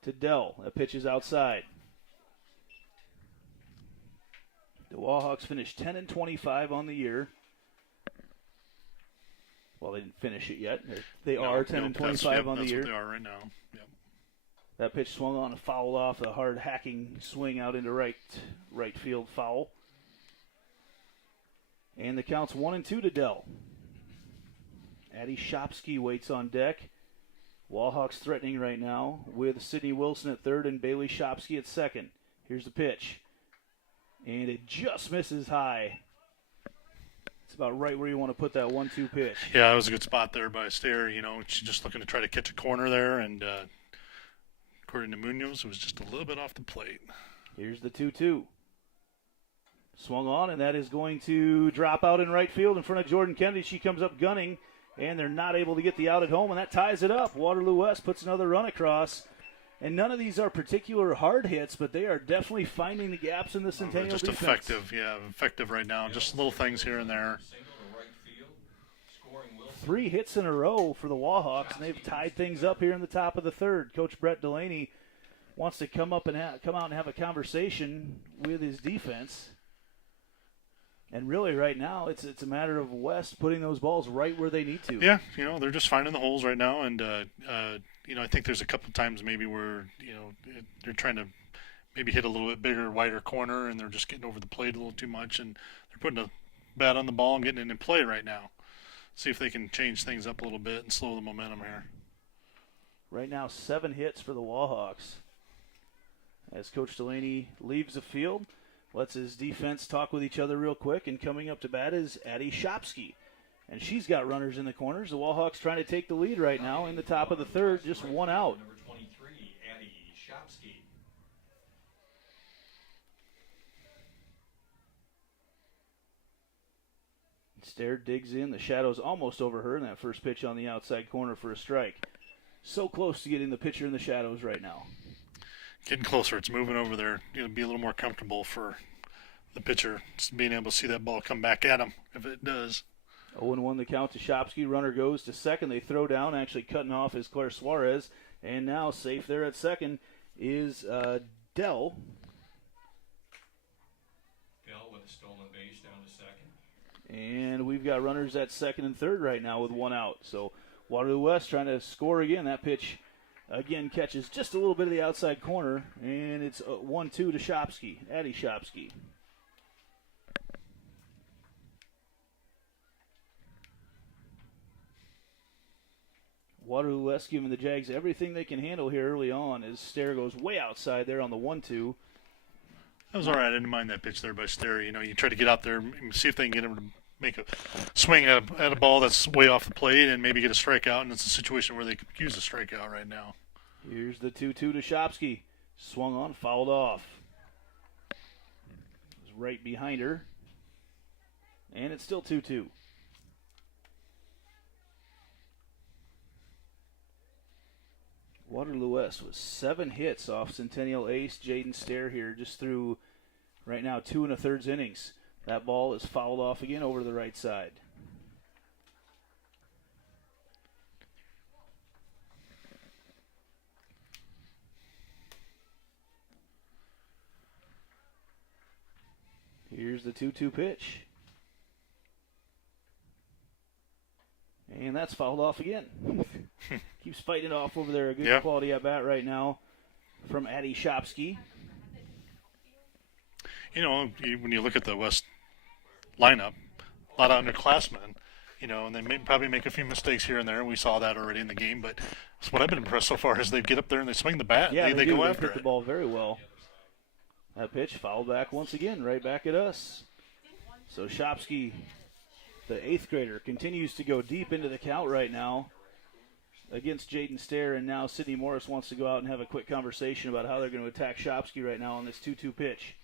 to Dell. That pitch is outside. The Wallhawks finished 10-25 on the year. Well, they didn't finish it yet. They are 10-25 on the year. That's what they are right now. Yep. That pitch swung on and fouled off, a hard hacking swing out into right field foul. And the count's 1-2 to Dell. Addie Shopsky waits on deck. Wallhawks threatening right now with Sidney Wilson at third and Bailey Shopsky at second. Here's the pitch. And it just misses high. It's about right where you want to put that 1-2 pitch. Yeah, that was a good spot there by Stair. You know, she's just looking to try to catch a corner there, and according to Munoz, it was just a little bit off the plate. Here's the 2-2. Swung on, and that is going to drop out in right field in front of Jordan Kennedy. She comes up gunning, and they're not able to get the out at home, and that ties it up. Waterloo West puts another run across. And none of these are particular hard hits, but they are definitely finding the gaps in the Centennial just defense. Effective right now. Just little things here and there. 3 hits in a row for the Wallhawks, and they've tied things up here in the top of the third. Coach Brett Delaney wants to come out and have a conversation with his defense. And really, right now, it's a matter of West putting those balls right where they need to. Yeah, you know, they're just finding the holes right now, and you know, I think there's a couple times maybe where, you know, they're trying to maybe hit a little bit bigger, wider corner, and they're just getting over the plate a little too much, and they're putting a bat on the ball and getting it in play right now. See if they can change things up a little bit and slow the momentum here. Right now, 7 hits for the Wallhawks. As Coach Delaney leaves the field, lets his defense talk with each other real quick, and coming up to bat is Addie Shopsky. And she's got runners in the corners. The Wallhawks trying to take the lead right now in the top of the third, just 1 out. Number 23, Addie Shopsky. Stair digs in. The shadow's almost over her, and that first pitch on the outside corner for a strike. So close to getting the pitcher in the shadows right now. Getting closer. It's moving over there. It'll be a little more comfortable for the pitcher, just being able to see that ball come back at him if it does. 0-1 the count to Shopsky. Runner goes to second. They throw down, actually cutting off is Claire Suarez. And now safe there at second is Dell. Dell with a stolen base down to second. And we've got runners at second and third right now with 1 out. So Waterloo West trying to score again. That pitch, again, catches just a little bit of the outside corner. And it's 1-2 to Shopsky, Addie Shopsky. Waterloo West giving the Jags everything they can handle here early on as Stair goes way outside there on the 1-2. That was all right. I didn't mind that pitch there by Stair. You know, you try to get out there and see if they can get him to make a swing at a ball that's way off the plate and maybe get a strikeout, and it's a situation where they could use a strikeout right now. Here's the 2-2 to Shopsky. Swung on, fouled off. It was right behind her. And it's still 2-2. Waterloo West with 7 hits off Centennial ace Jaden Stair here just through right now 2 1/3 innings. That ball is fouled off again over to the right side. Here's the 2-2 pitch. And that's fouled off again. Keeps fighting it off over there. A good quality at bat right now from Addie Shopsky. You know, when you look at the West lineup, a lot of underclassmen, you know, and they probably make a few mistakes here and there. We saw that already in the game. But what I've been impressed so far is they get up there and they swing the bat. Yeah, they go after hit the ball very well. That pitch fouled back once again, right back at us. So Shopsky, the 8th grader, continues to go deep into the count right now against Jaden Stair, and now Sidney Morris wants to go out and have a quick conversation about how they're going to attack Shopsky right now on this 2-2 pitch.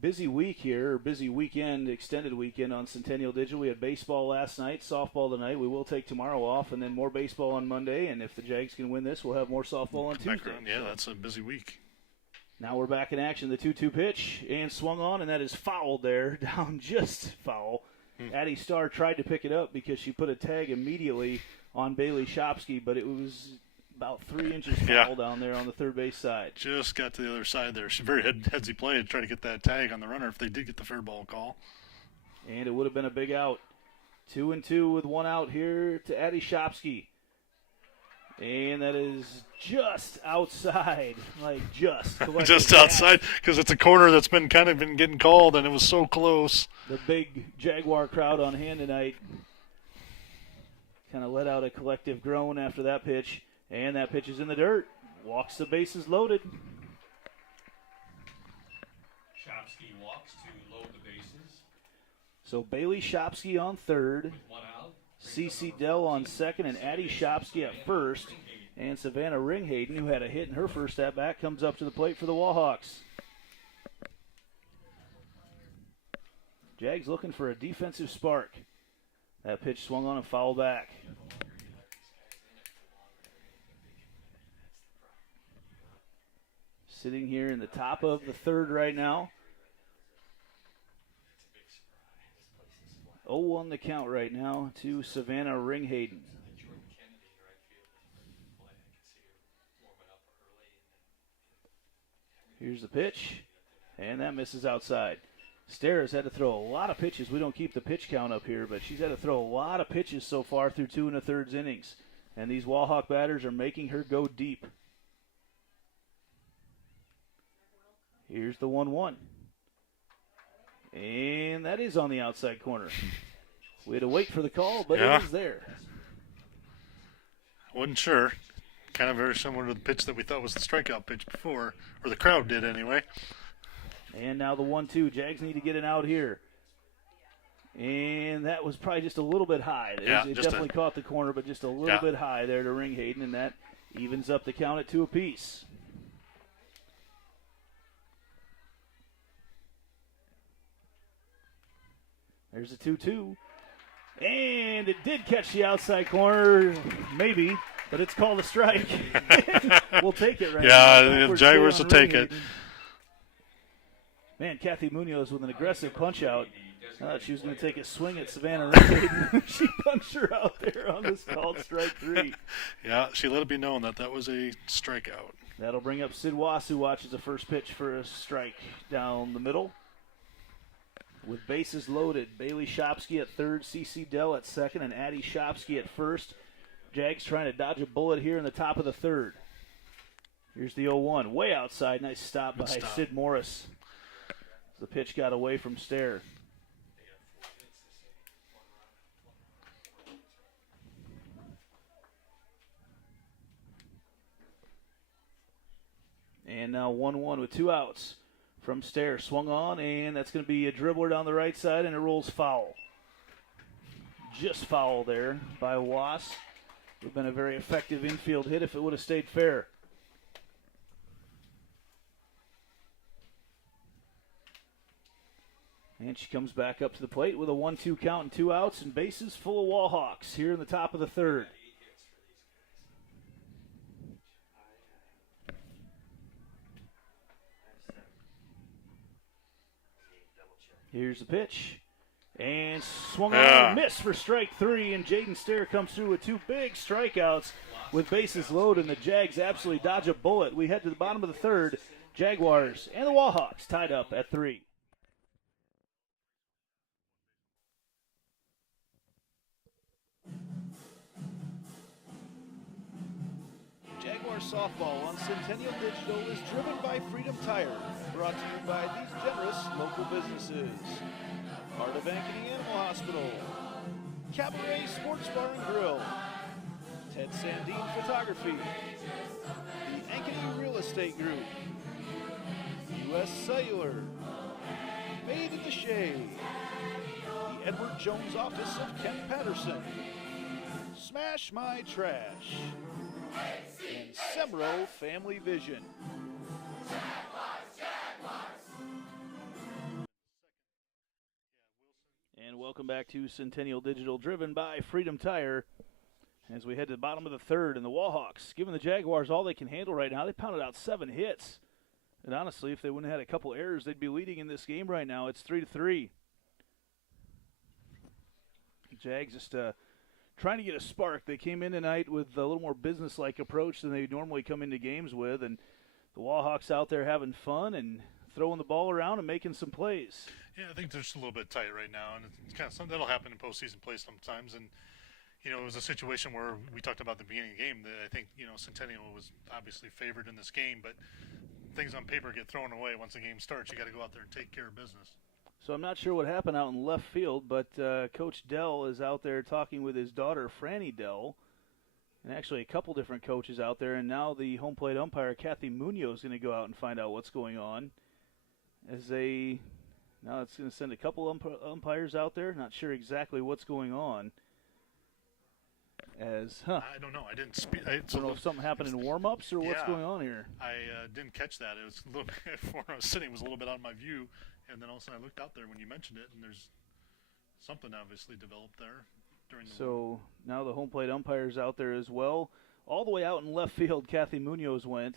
Busy week here, or busy weekend, extended weekend on Centennial Digital. We had baseball last night, softball tonight. We will take tomorrow off, and then more baseball on Monday, and if the Jags can win this, we'll have more softball on Tuesday. Yeah, that's a busy week. Now we're back in action. The 2-2 pitch and swung on, and that is fouled there, down just foul. Addie Starr tried to pick it up because she put a tag immediately on Bailey Shopsky, but it was about 3 inches foul down there on the third base side. Just got to the other side there. She's very headsy play to try to get that tag on the runner if they did get the fair ball call. And it would have been a big out. 2-2 with 1 out here to Addie Shopsky. And that is just outside, like just. Just outside, because it's a corner that's been getting called, and it was so close. The big Jaguar crowd on hand tonight kind of let out a collective groan after that pitch, and that pitch is in the dirt. Walks the bases loaded. Shopsky walks to load the bases. So Bailey Shopsky on third. With 1 out. Cece Dell on second, and Addie Shopsky at first. And Savannah Ringhayden, who had a hit in her first at-bat, comes up to the plate for the Wallhawks. Jags looking for a defensive spark. That pitch swung on and fouled back. Sitting here in the top of the third right now. 0-1 the count right now to Savannah Ringhayden. Here's the pitch, and that misses outside. Stara's had to throw a lot of pitches. We don't keep the pitch count up here, but she's had to throw a lot of pitches so far through 2 1/3 innings. And these Wallhawk batters are making her go deep. Here's the 1-1. And that is on the outside corner. We had to wait for the call, but it is there. Wasn't sure. Kind of very similar to the pitch that we thought was the strikeout pitch before, or the crowd did anyway. And now the 1-2. Jags need to get it out here. And that was probably just a little bit high. It definitely caught the corner, but just a little bit high there to Ringhayden, and that evens up the count at 2 apiece. There's a 2-2. And it did catch the outside corner, maybe, but it's called a strike. We'll take it right now. Yeah, the Jaguars will take it. Man, Kathy Munoz with an aggressive punch-out. I thought she was going to take a swing at Savannah Ringhayden. She punched her out there on this called strike 3. Yeah, she let it be known that that was a strikeout. That'll bring up Sid Wass, who watches the first pitch for a strike down the middle. With bases loaded, Bailey Shopsky at third, Cece Dell at second, and Addie Shopsky at first. Jags trying to dodge a bullet here in the top of the third. Here's the 0-1, way outside. Nice stop by Sid Morris. The pitch got away from Stair. And now 1-1 with 2 outs. From Stair, swung on, and that's going to be a dribbler down the right side, and it rolls foul. Just foul there by Wass. Would have been a very effective infield hit if it would have stayed fair. And she comes back up to the plate with a 1-2 count and 2 outs, and bases full of Wallhawks here in the top of the third. Here's the pitch. And swung on and missed for strike 3. And Jaden Stair comes through with 2 big strikeouts with bases loaded. And the Jags absolutely dodge a bullet. We head to the bottom of the third. Jaguars and the Wallhawks tied up at 3. Jaguar softball on Centennial Digital is driven by Freedom Tire. Brought to you by these generous local businesses. Part of Ankeny Animal Hospital. Cabaret Sports Bar and Grill. Ted Sandine Photography. The Ankeny Real Estate Group. U.S. Cellular. Made in the Shade. The Edward Jones Office of Ken Patterson. Smash My Trash. And Semro Family Vision. And welcome back to Centennial Digital, driven by Freedom Tire. As we head to the bottom of the third, and the Wallhawks, giving the Jaguars all they can handle right now. They pounded out 7 hits. And honestly, if they wouldn't have had a couple errors, they'd be leading in this game right now. It's 3-3. Jags just trying to get a spark. They came in tonight with a little more business-like approach than they normally come into games with, and the Wallhawks out there having fun and throwing the ball around and making some plays. Yeah, I think they're just a little bit tight right now, and it's kind of something that'll happen in postseason play sometimes. And it was a situation where we talked about at the beginning of the game that I think Centennial was obviously favored in this game, but things on paper get thrown away once the game starts. You got to go out there and take care of business. So I'm not sure what happened out in left field, but Coach Dell is out there talking with his daughter, Frannie Dell, and actually a couple different coaches out there, and now the home plate umpire, Kathy Munoz, is going to go out and find out what's going on. Now it's going to send a couple umpires out there. Not sure exactly what's going on. I don't know. I didn't speak. I don't know if something happened in warm-ups or what's going on here. I didn't catch that. It was a little bit before I was sitting. It was a little bit out of my view, and then all of a sudden I looked out there when you mentioned it, and there's something obviously developed there during the. So now the home plate umpire's out there as well. All the way out in left field, Kathy Munoz went.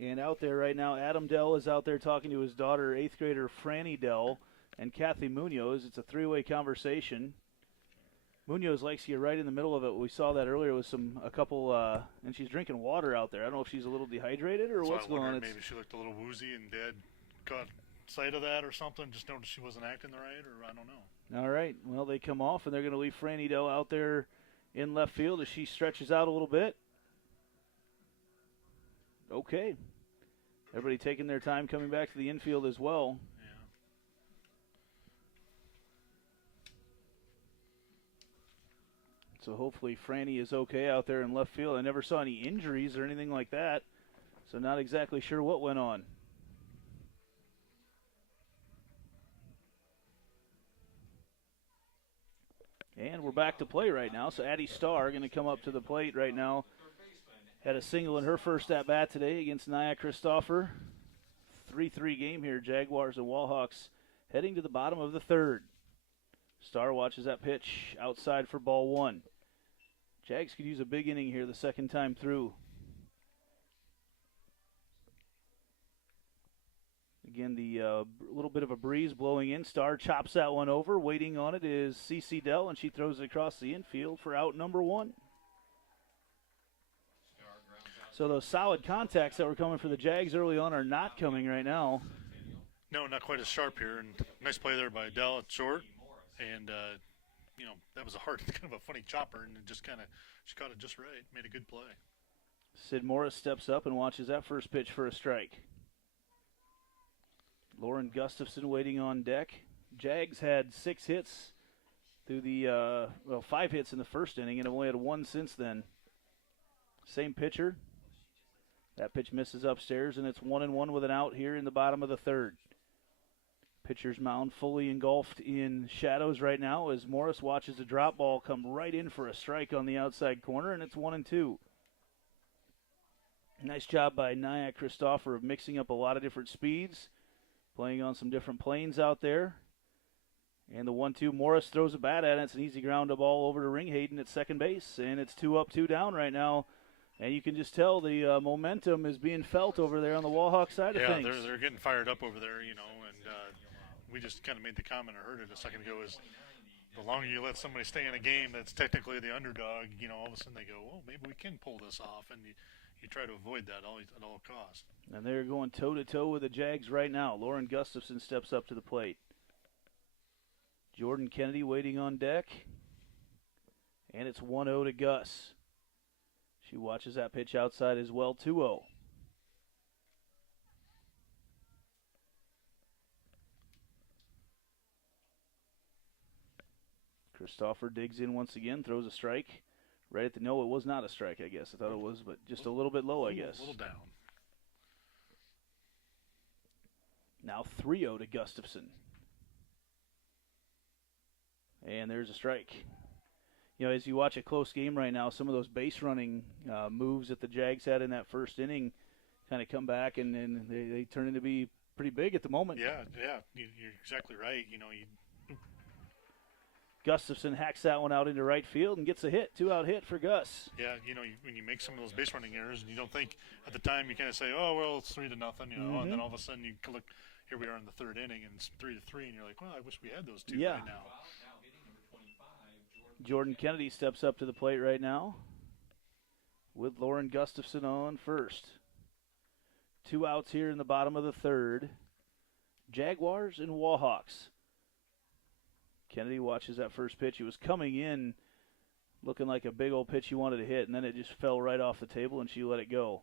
And out there right now, Adam Dell is out there talking to his daughter, 8th grader Frannie Dell, and Kathy Munoz. It's a three-way conversation. Munoz likes to get right in the middle of it. We saw that earlier with a couple, and she's drinking water out there. I don't know if she's a little dehydrated or what's going on. Maybe she looked a little woozy and Dad caught sight of that or something. Just noticed she wasn't acting right, or I don't know. All right. Well, they come off, and they're going to leave Frannie Dell out there in left field as she stretches out a little bit. Okay. Everybody taking their time coming back to the infield as well. So hopefully Frannie is okay out there in left field. I never saw any injuries or anything like that, so not exactly sure what went on. And we're back to play right now. So Addie Starr going to come up to the plate right now. Had a single in her first at-bat today against Nia Christopher. 3-3 game here, Jaguars and Wallhawks heading to the bottom of the third. Starr watches that pitch outside for ball one. Jags could use a big inning here the second time through. Again, the little bit of a breeze blowing in. Starr chops that one over. Waiting on it is CC Dell, and she throws it across the infield for out number one. So those solid contacts that were coming for the Jags early on are not coming right now. No, not quite as sharp here. And nice play there by Dell at short. And, that was a hard, kind of a funny chopper, and it just she caught it just right. Made a good play. Sid Morris steps up and watches that first pitch for a strike. Lauren Gustafson waiting on deck. Jags had 6 hits through the, 5 hits in the first inning, and have only had 1 since then. Same pitcher. That pitch misses upstairs, and it's 1-1 with an out here in the bottom of the third. Pitcher's mound fully engulfed in shadows right now as Morris watches a drop ball come right in for a strike on the outside corner, and it's 1-2. Nice job by Nia Christopher of mixing up a lot of different speeds, playing on some different planes out there. And the 1-2, Morris throws a bat at it. It's an easy ground ball over to Ringhayden at second base, and it's 2 up, 2 down right now. And you can just tell the momentum is being felt over there on the Wallhawk side of things. Yeah, they're getting fired up over there, and we just kind of made the comment, I heard it a second ago, is the longer you let somebody stay in a game that's technically the underdog, all of a sudden they go, well, maybe we can pull this off, and you try to avoid that at all costs. And they're going toe-to-toe with the Jags right now. Lauren Gustafson steps up to the plate. Jordan Kennedy waiting on deck. And it's 1-0 to Gus. She watches that pitch outside as well, 2-0. Christopher digs in once again, throws a strike. Right at the no, it was not a strike, I guess. I thought it was, but just a little bit low, I guess. A little down. Now 3-0 to Gustafson. And there's a strike. As you watch a close game right now, some of those base running moves that the Jags had in that first inning kind of come back, and they turn into be pretty big at the moment. Yeah, you're exactly right. Gustafson hacks that one out into right field and gets a hit, 2-out hit for Gus. Yeah, when you make some of those base running errors, and you don't think at the time, you kind of say, oh, well, it's 3-0, and then all of a sudden you look, here we are in the third inning, and it's 3-3, and you're like, well, I wish we had those two right now. Jordan Kennedy steps up to the plate right now with Lauren Gustafson on first. 2 outs here in the bottom of the third. Jaguars and Wallhawks. Kennedy watches that first pitch. It was coming in looking like a big old pitch he wanted to hit, and then it just fell right off the table, and she let it go.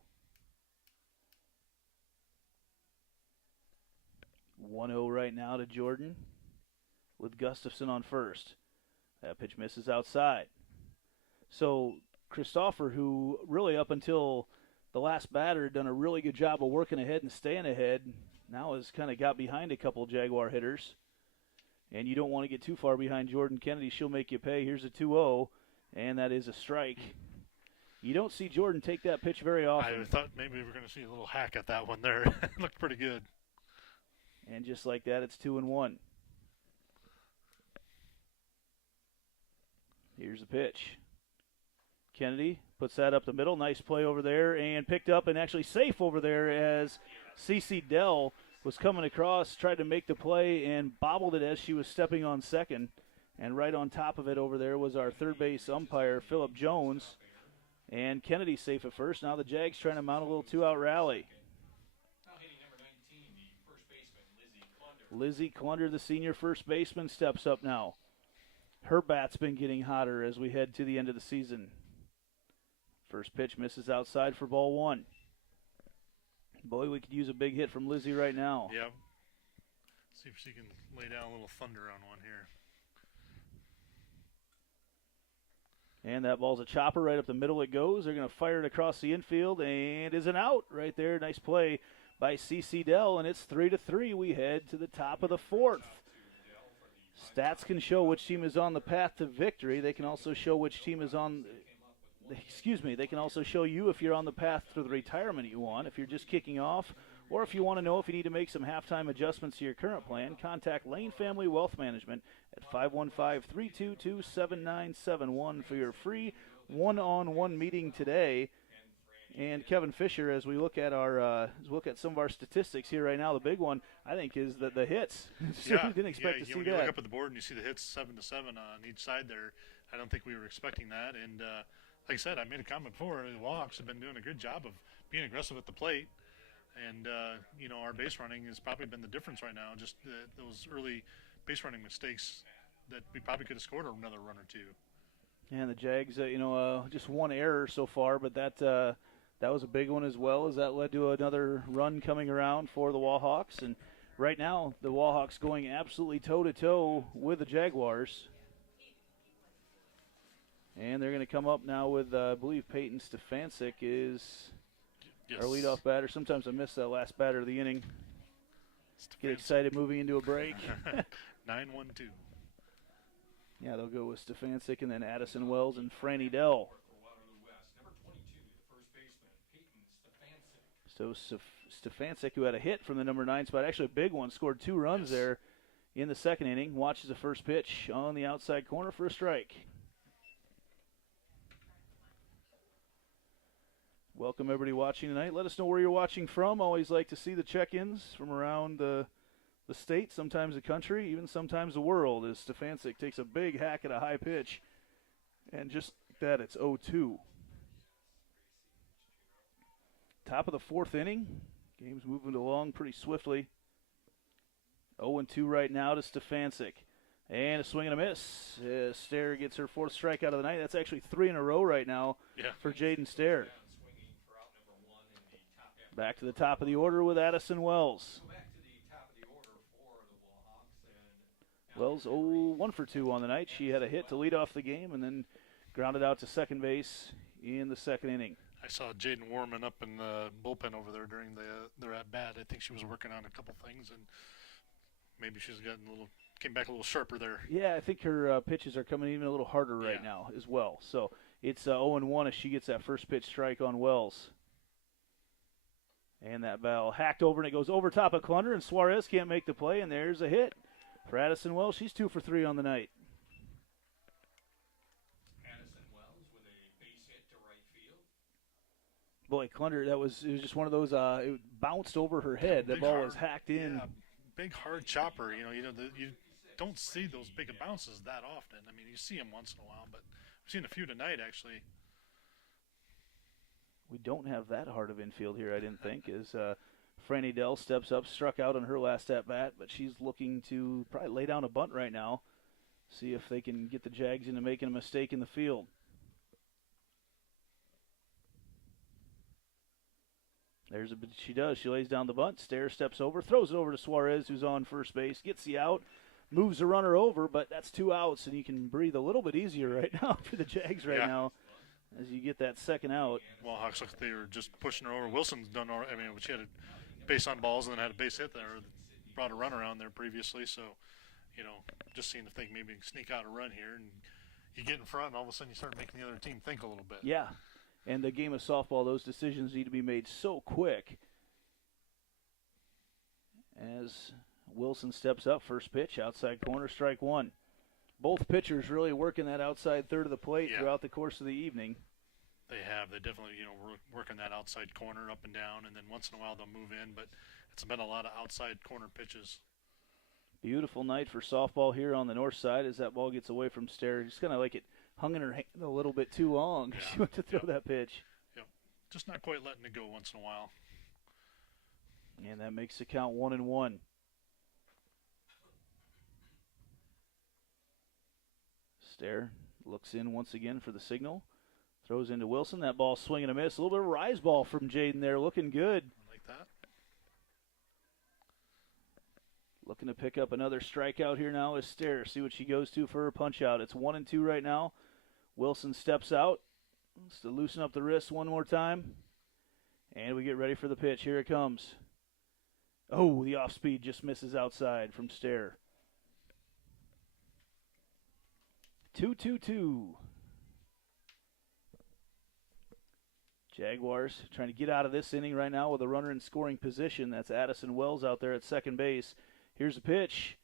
1-0 right now to Jordan with Gustafson on first. That pitch misses outside. So Christopher, who really up until the last batter had done a really good job of working ahead and staying ahead, now has kind of got behind a couple Jaguar hitters. And you don't want to get too far behind Jordan Kennedy. She'll make you pay. Here's a 2-0, and that is a strike. You don't see Jordan take that pitch very often. I thought maybe we were going to see a little hack at that one there. It looked pretty good. And just like that, it's 2-1. Here's the pitch. Kennedy puts that up the middle. Nice play over there, and picked up and actually safe over there as Cece Dell was coming across, tried to make the play, and bobbled it as she was stepping on second. And right on top of it over there was our third base umpire, Phillip Jones. And Kennedy safe at first. Now the Jags trying to mount a little 2-out rally. Now hitting number 19, the first baseman, Lizzie Conner. Lizzie Conner, the senior first baseman, steps up now. Her bat's been getting hotter as we head to the end of the season. First pitch misses outside for ball 1. Boy, we could use a big hit from Lizzie right now. Yep. See if she can lay down a little thunder on one here. And that ball's a chopper right up the middle it goes. They're going to fire it across the infield, and is an out right there. Nice play by CC Dell, and it's 3-3. We head to the top of the fourth. Stats can show which team is on the path to victory. They can also show which team is on, they can also show you if you're on the path to the retirement you want, if you're just kicking off, or if you want to know if you need to make some halftime adjustments to your current plan, contact Lane Family Wealth Management at 515-322-7971 for your free one-on-one meeting today. And Kevin Fisher, as we look at some of our statistics here right now, the big one I think is the hits. Didn't expect to see when that. you look up at the board and you see the hits 7-7 on each side there, I don't think we were expecting that. And like I said, I made a comment before. The Wallhawks have been doing a good job of being aggressive at the plate, and our base running has probably been the difference right now. Just those early base running mistakes that we probably could have scored another run or two. And the Jags, just one error so far, but that was a big one as well, as that led to another run coming around for the Wallhawks. And right now, the Wallhawks going absolutely toe-to-toe with the Jaguars. And they're going to come up now with, I believe, Peyton Stefancic is our leadoff batter. Sometimes I miss that last batter of the inning. Get excited moving into a break. 9-1-2. Yeah, they'll go with Stefancic and then Addison Wells and Frannie Dell. So Stefancic, who had a hit from the number 9 spot, actually a big one, scored 2 runs there in the second inning. Watches the first pitch on the outside corner for a strike. Welcome everybody watching tonight. Let us know where you're watching from. Always like to see the check-ins from around the state, sometimes the country, even sometimes the world, as Stefancic takes a big hack at a high pitch. And just like that, it's 0-2. Top of the fourth inning. Game's moving along pretty swiftly. 0-2 right now to Stefancic. And a swing and a miss. Stair gets her 4th strikeout of the night. That's actually 3 in a row right now for Jaden Stair. Back to the top of the order with Addison Wells. Wells 1 for 2 on the night. She had a hit to lead off the game and then grounded out to second base in the second inning. I saw Jaden warming up in the bullpen over there during their at-bat. I think she was working on a couple things, and maybe she's came back a little sharper there. Yeah, I think her pitches are coming even a little harder right now as well. So it's 0-1 as she gets that first pitch strike on Wells. And that ball hacked over, and it goes over top of Clunder, and Suarez can't make the play, and there's a hit for Addison Wells. She's 2 for 3 on the night. Boy, Clunder, it was just one of those, it bounced over her head. The ball was hacked in. Yeah, big hard chopper. You don't see those big bounces that often. I mean, you see them once in a while, but I've seen a few tonight, actually. We don't have that hard of infield here, I didn't think, as Frannie Dell steps up, struck out on her last at-bat, but she's looking to probably lay down a bunt right now, see if they can get the Jags into making a mistake in the field. She does. She lays down the bunt. Stair steps over, throws it over to Suarez, who's on first base, gets the out, moves the runner over, but that's 2 outs, and you can breathe a little bit easier right now for the Jags right now as you get that second out. Well, Hawks look like they were just pushing her over. Wilson's done all right. I mean, she had a base on balls and then had a base hit there, brought a run around there previously. So, just seeing if they can maybe sneak out a run here, and you get in front, and all of a sudden you start making the other team think a little bit. Yeah. And the game of softball, those decisions need to be made so quick. As Wilson steps up, first pitch, outside corner, strike one. Both pitchers really working that outside third of the plate throughout the course of the evening. They have. They definitely, working that outside corner up and down, and then once in a while they'll move in, but it's been a lot of outside corner pitches. Beautiful night for softball here on the north side as that ball gets away from Stair. Just kind of like it hung in her hand a little bit too long. She went to throw that pitch. Yep. Just not quite letting it go once in a while. And that makes the count 1-1. Stair looks in once again for the signal. Throws into Wilson. That ball swing and a miss. A little bit of a rise ball from Jaden there. Looking good. I like that. Looking to pick up another strikeout here now is Stair. See what she goes to for her punch out. It's 1-2 right now. Wilson steps out. Just to loosen up the wrist one more time. And we get ready for the pitch. Here it comes. Oh, the off speed just misses outside from Stair. 2-2-2. Jaguars trying to get out of this inning right now with a runner in scoring position. That's Addison Wells out there at second base. Here's a pitch.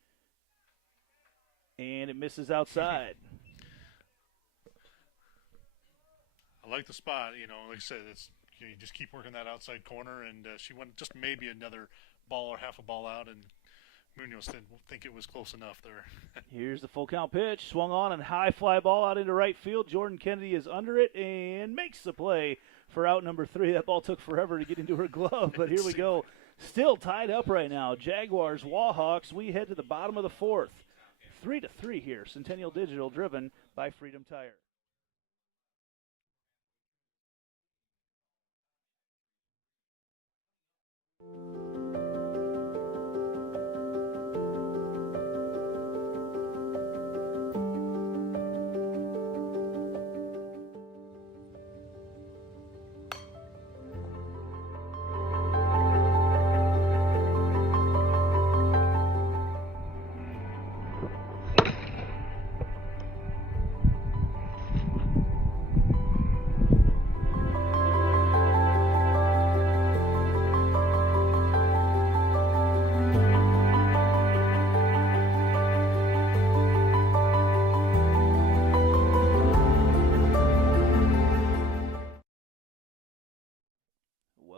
And it misses outside. I like the spot. Like I said, you just keep working that outside corner, and she went just maybe another ball or half a ball out, and Munoz didn't think it was close enough there. Here's the full count pitch. Swung on and high fly ball out into right field. Jordan Kennedy is under it and makes the play for out number 3. That ball took forever to get into her glove, but here we go. Still tied up right now. Jaguars, Wahawks. We head to the bottom of the 4th. 3-3 here. Centennial Digital driven by Freedom Tire.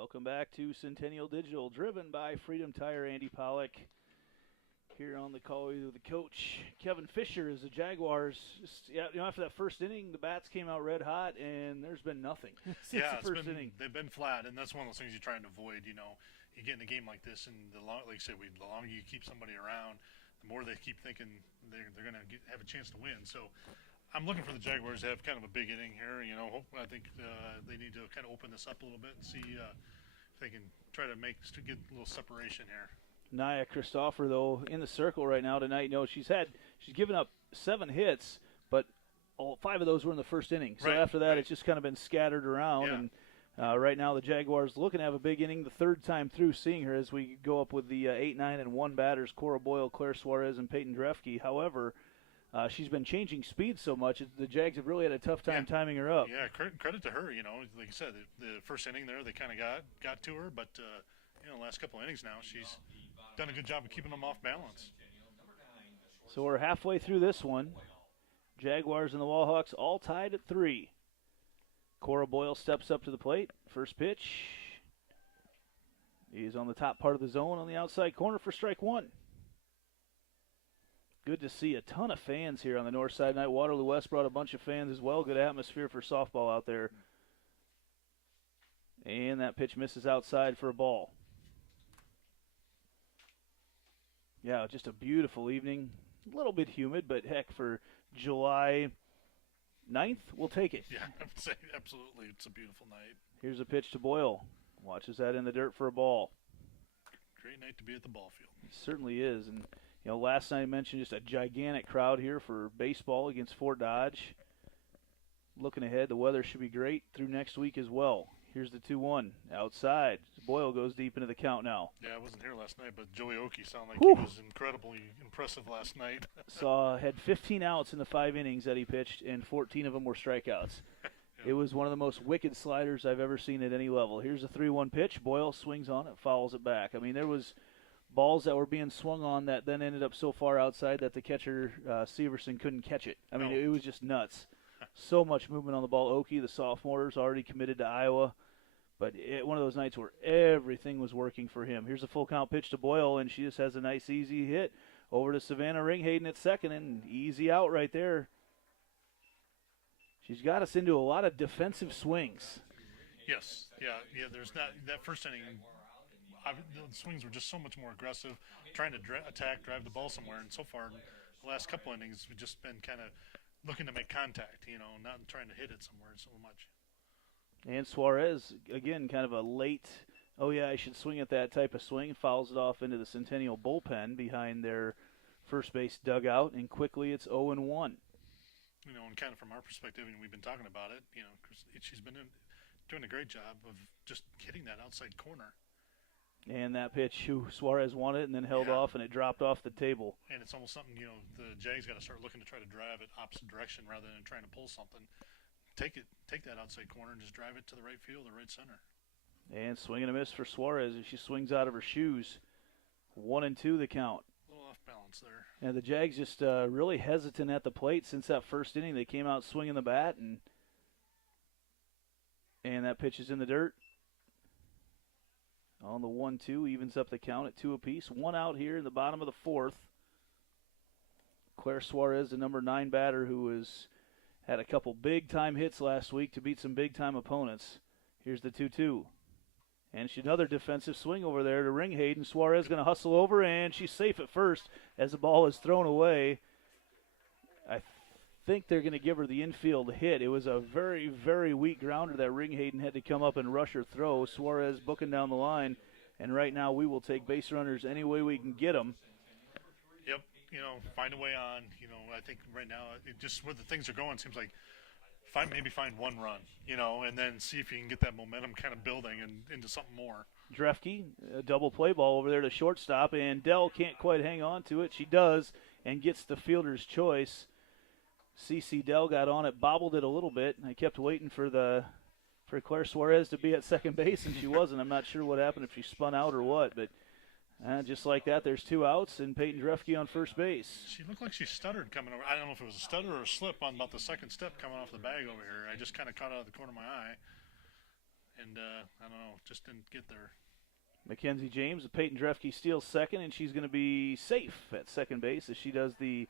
Welcome back to Centennial Digital, driven by Freedom Tire. Andy Pollack here on the call with the coach, Kevin Fisher, as the Jaguars. After that first inning, the bats came out red hot, and there's been nothing since the first inning. They've been flat, and that's one of those things you're trying to avoid. You get in a game like this, and like I said, the longer you keep somebody around, the more they keep thinking they're going to have a chance to win. So I'm looking for the Jaguars to have kind of a big inning here. I think they need to kind of open this up a little bit and see if they can try to get a little separation here. Nia Christopher, though, in the circle right now tonight. She's given up 7 hits, but all 5 of those were in the first inning. So after that, it's just kind of been scattered around. Yeah. And right now, the Jaguars looking to have a big inning the third time through seeing her as we go up with the 8, 9, and 1 batters, Cora Boyle, Claire Suarez, and Peyton Drefke. However, she's been changing speed so much, the Jags have really had a tough time timing her up. Yeah, credit to her. Like you said, the first inning there, they kind of got to her, but the last couple of innings now, she's done a good job of keeping them off balance. So we're halfway through this one. Jaguars and the Wallhawks all tied at 3. Cora Boyle steps up to the plate. First pitch. He's on the top part of the zone on the outside corner for strike 1. good to see a ton of fans here on the north side tonight. Waterloo West brought a bunch of fans as well. Good atmosphere for softball out there. And that pitch misses outside for a ball. Yeah, just a beautiful evening. A little bit humid, but heck, for July 9th, we'll take it. Yeah, I would say absolutely. It's a beautiful night. Here's a pitch to Boyle. Watches that in the dirt for a ball. Great night to be at the ball field. It certainly is. And, you know, last night I mentioned just a gigantic crowd here for baseball against Fort Dodge. Looking ahead, the weather should be great through next week as well. Here's the 2-1 outside. Boyle goes deep into the count now. Yeah, I wasn't here last night, but Joey Oakey sounded like Whew. he was incredibly impressive last night. Had 15 outs in the 5 innings that he pitched, and 14 of them were strikeouts. It was one of the most wicked sliders I've ever seen at any level. Here's a 3-1 pitch. Boyle swings on it, fouls it back. I mean, there was balls that were being swung on that then ended up so far outside that the catcher, Severson, couldn't catch it. I mean, it was just nuts. So much movement on the ball. Oakey, the sophomore, is already committed to Iowa. But one of those nights where everything was working for him. Here's a full count pitch to Boyle, and she just has a nice, easy hit over to Savannah Ringhayden at second, and easy out right there. She's got us into a lot of defensive swings. Yes, yeah. There's that first inning. The swings were just so much more aggressive, trying to drive the ball somewhere. And so far, the last couple innings, we've just been kind of looking to make contact, not trying to hit it somewhere so much. And Suarez, again, kind of a late, I should swing at that type of swing, fouls it off into the Centennial bullpen behind their first base dugout, and quickly it's 0-1. And kind of from our perspective, and we've been talking about it, she's been doing a great job of just hitting that outside corner. And that pitch, Suarez won it and then held off, and it dropped off the table. And it's almost something, the Jags got to start looking to try to drive it opposite direction rather than trying to pull something. Take that outside corner and just drive it to the right field or right center. And swing and a miss for Suarez as she swings out of her shoes. 1-2 the count. A little off balance there. And the Jags just really hesitant at the plate since that first inning. They came out swinging the bat, and that pitch is in the dirt. On the 1-2, evens up the count at 2 apiece. 1 out here in the bottom of the 4th. Claire Suarez, the number 9 batter, who had a couple big-time hits last week to beat some big-time opponents. Here's the 2-2. And another defensive swing over there to Ringhayden. Suarez going to hustle over, and she's safe at first as the ball is thrown away. I think they're going to give her the infield hit. It was a very, very weak grounder that Ringhayden had to come up and rush her throw. Suarez booking down the line, and right now we will take base runners any way we can get them. Yep, find a way on. I think right now, just where the things are going, seems like maybe find one run, and then see if you can get that momentum kind of building and into something more. Drefke, a double play ball over there to shortstop, and Dell can't quite hang on to it. She does and gets the fielder's choice. CC Dell got on it, bobbled it a little bit. I kept waiting for Claire Suarez to be at second base, and she wasn't. I'm not sure what happened, if she spun out or what, but just like that, there's 2 outs, and Peyton Drefke on first base. She looked like she stuttered coming over. I don't know if it was a stutter or a slip on about the second step coming off the bag over here. I just kind of caught out of the corner of my eye, and I don't know, just didn't get there. Mackenzie James, Peyton Drefke steals second, and she's going to be safe at second base as she does the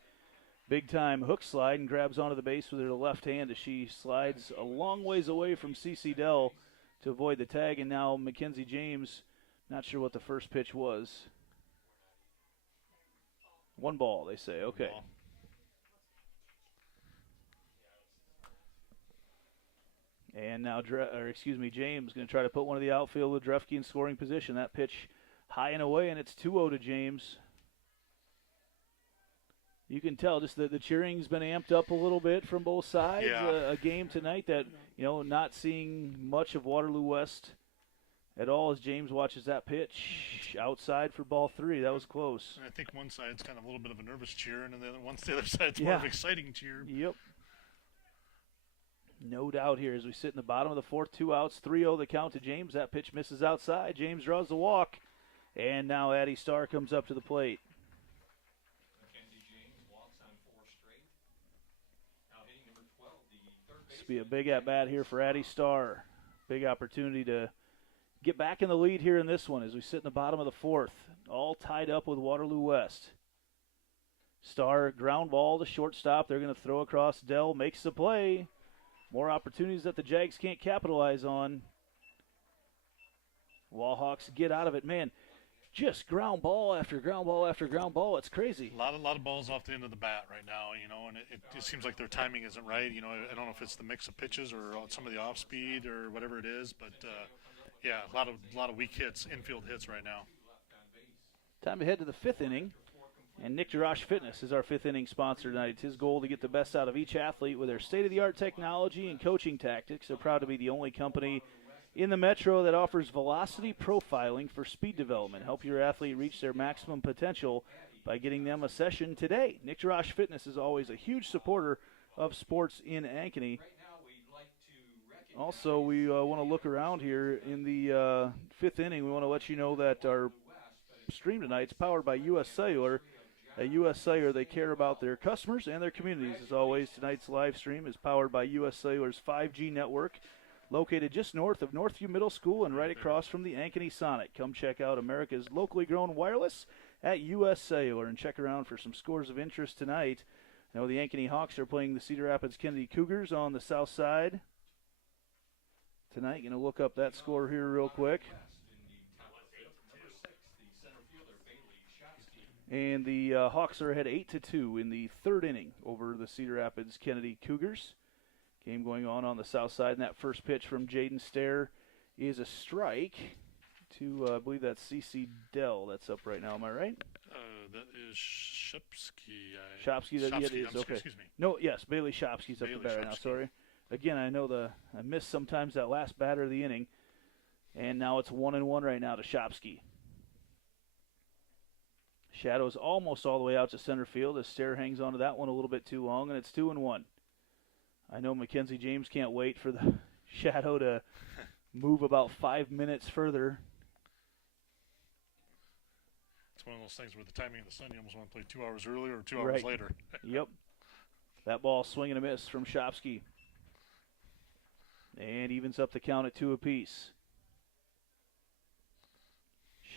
big-time hook slide and grabs onto the base with her left hand as she slides a long ways away from CC Dell to avoid the tag, and now Mackenzie James, not sure what the first pitch was. 1 ball, they say. Okay. And now, James going to try to put one of the outfield with Drefke in scoring position. That pitch high and away, and it's 2-0 to James. You can tell just the cheering's been amped up a little bit from both sides. Yeah. A game tonight that, not seeing much of Waterloo West at all as James watches that pitch outside for ball 3. That was close. And I think one side's kind of a little bit of a nervous cheer, and then the other side's more of an exciting cheer. Yep. No doubt here as we sit in the bottom of the 4th, 2 outs, 3-0 the count to James. That pitch misses outside. James draws the walk, and now Addie Starr comes up to the plate. Mackenzie James walks on 4 straight. Now hitting number 12, the third This will be a big at-bat here for Addie Starr. Big opportunity to get back in the lead here in this one as we sit in the bottom of the 4th, all tied up with Waterloo West. Star ground ball to shortstop. They're going to throw across. Dell makes the play. More opportunities that the Jags can't capitalize on. Wallhawks get out of it. Man, just ground ball after ground ball after ground ball. It's crazy. A lot of balls off the end of the bat right now, and it seems like their timing isn't right. I don't know if it's the mix of pitches or some of the off speed or whatever it is, but yeah, a lot of weak hits, infield hits right now. Time to head to the 5th inning. And Nick Jarash Fitness is our 5th inning sponsor tonight. It's his goal to get the best out of each athlete with their state-of-the-art technology and coaching tactics. They're proud to be the only company in the Metro that offers velocity profiling for speed development. Help your athlete reach their maximum potential by getting them a session today. Nick Jarash Fitness is always a huge supporter of sports in Ankeny. Also, we want to look around here in the 5th inning. We want to let you know that our stream tonight is powered by U.S. Cellular. At U.S. Cellular, they care about their customers and their communities. As always, tonight's live stream is powered by U.S. Cellular's 5G network, located just north of Northview Middle School and right across from the Ankeny Sonic. Come check out America's locally grown wireless at U.S. Cellular and check around for some scores of interest tonight. Now the Ankeny Hawks are playing the Cedar Rapids Kennedy Cougars on the south side tonight. Going to look up that score here real quick. And the Hawks are ahead 8-2 in the 3rd inning over the Cedar Rapids Kennedy Cougars. Game going on the south side, and that first pitch from Jaden Stair is a strike to, I believe that's C.C. Dell that's up right now. Am I right? That is Shopsky. Shopsky, that Shopsky, is, okay. Excuse me. No, yes, Bailey Shopsky's up the bat right now, sorry. Again, I know I miss sometimes that last batter of the inning, and now it's 1-1 right now to Shopsky. Shadow's almost all the way out to center field as Stair hangs on to that one a little bit too long, and it's 2-1. I know Mackenzie James can't wait for the Shadow to move about 5 minutes further. It's one of those things where the timing of the sun, you almost want to play 2 hours earlier or 2 hours later. Yep. That ball swing and a miss from Shopsky. And evens up the count at 2 apiece.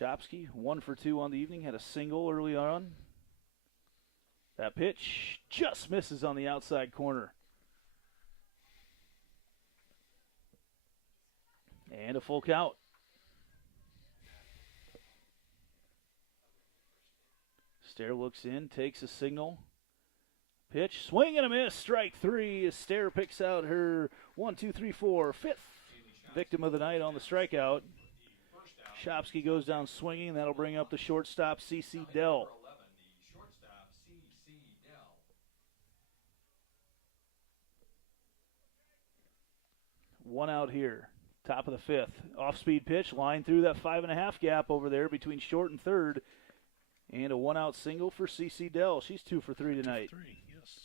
Shopsky, 1 for 2 on the evening, had a single early on. That pitch just misses on the outside corner. And a full count. Stair looks in, takes a signal. Pitch, swing and a miss, strike 3 as Stair picks out her 5th victim of the night on the strikeout. Shopsky goes down swinging. That'll bring up the shortstop, C.C. Dell. One out here, top of the 5th. Off-speed pitch, line through that 5.5 gap over there between short and third. And a one-out single for C.C. Dell. She's 2 for 3 tonight. 2 for 3, yes.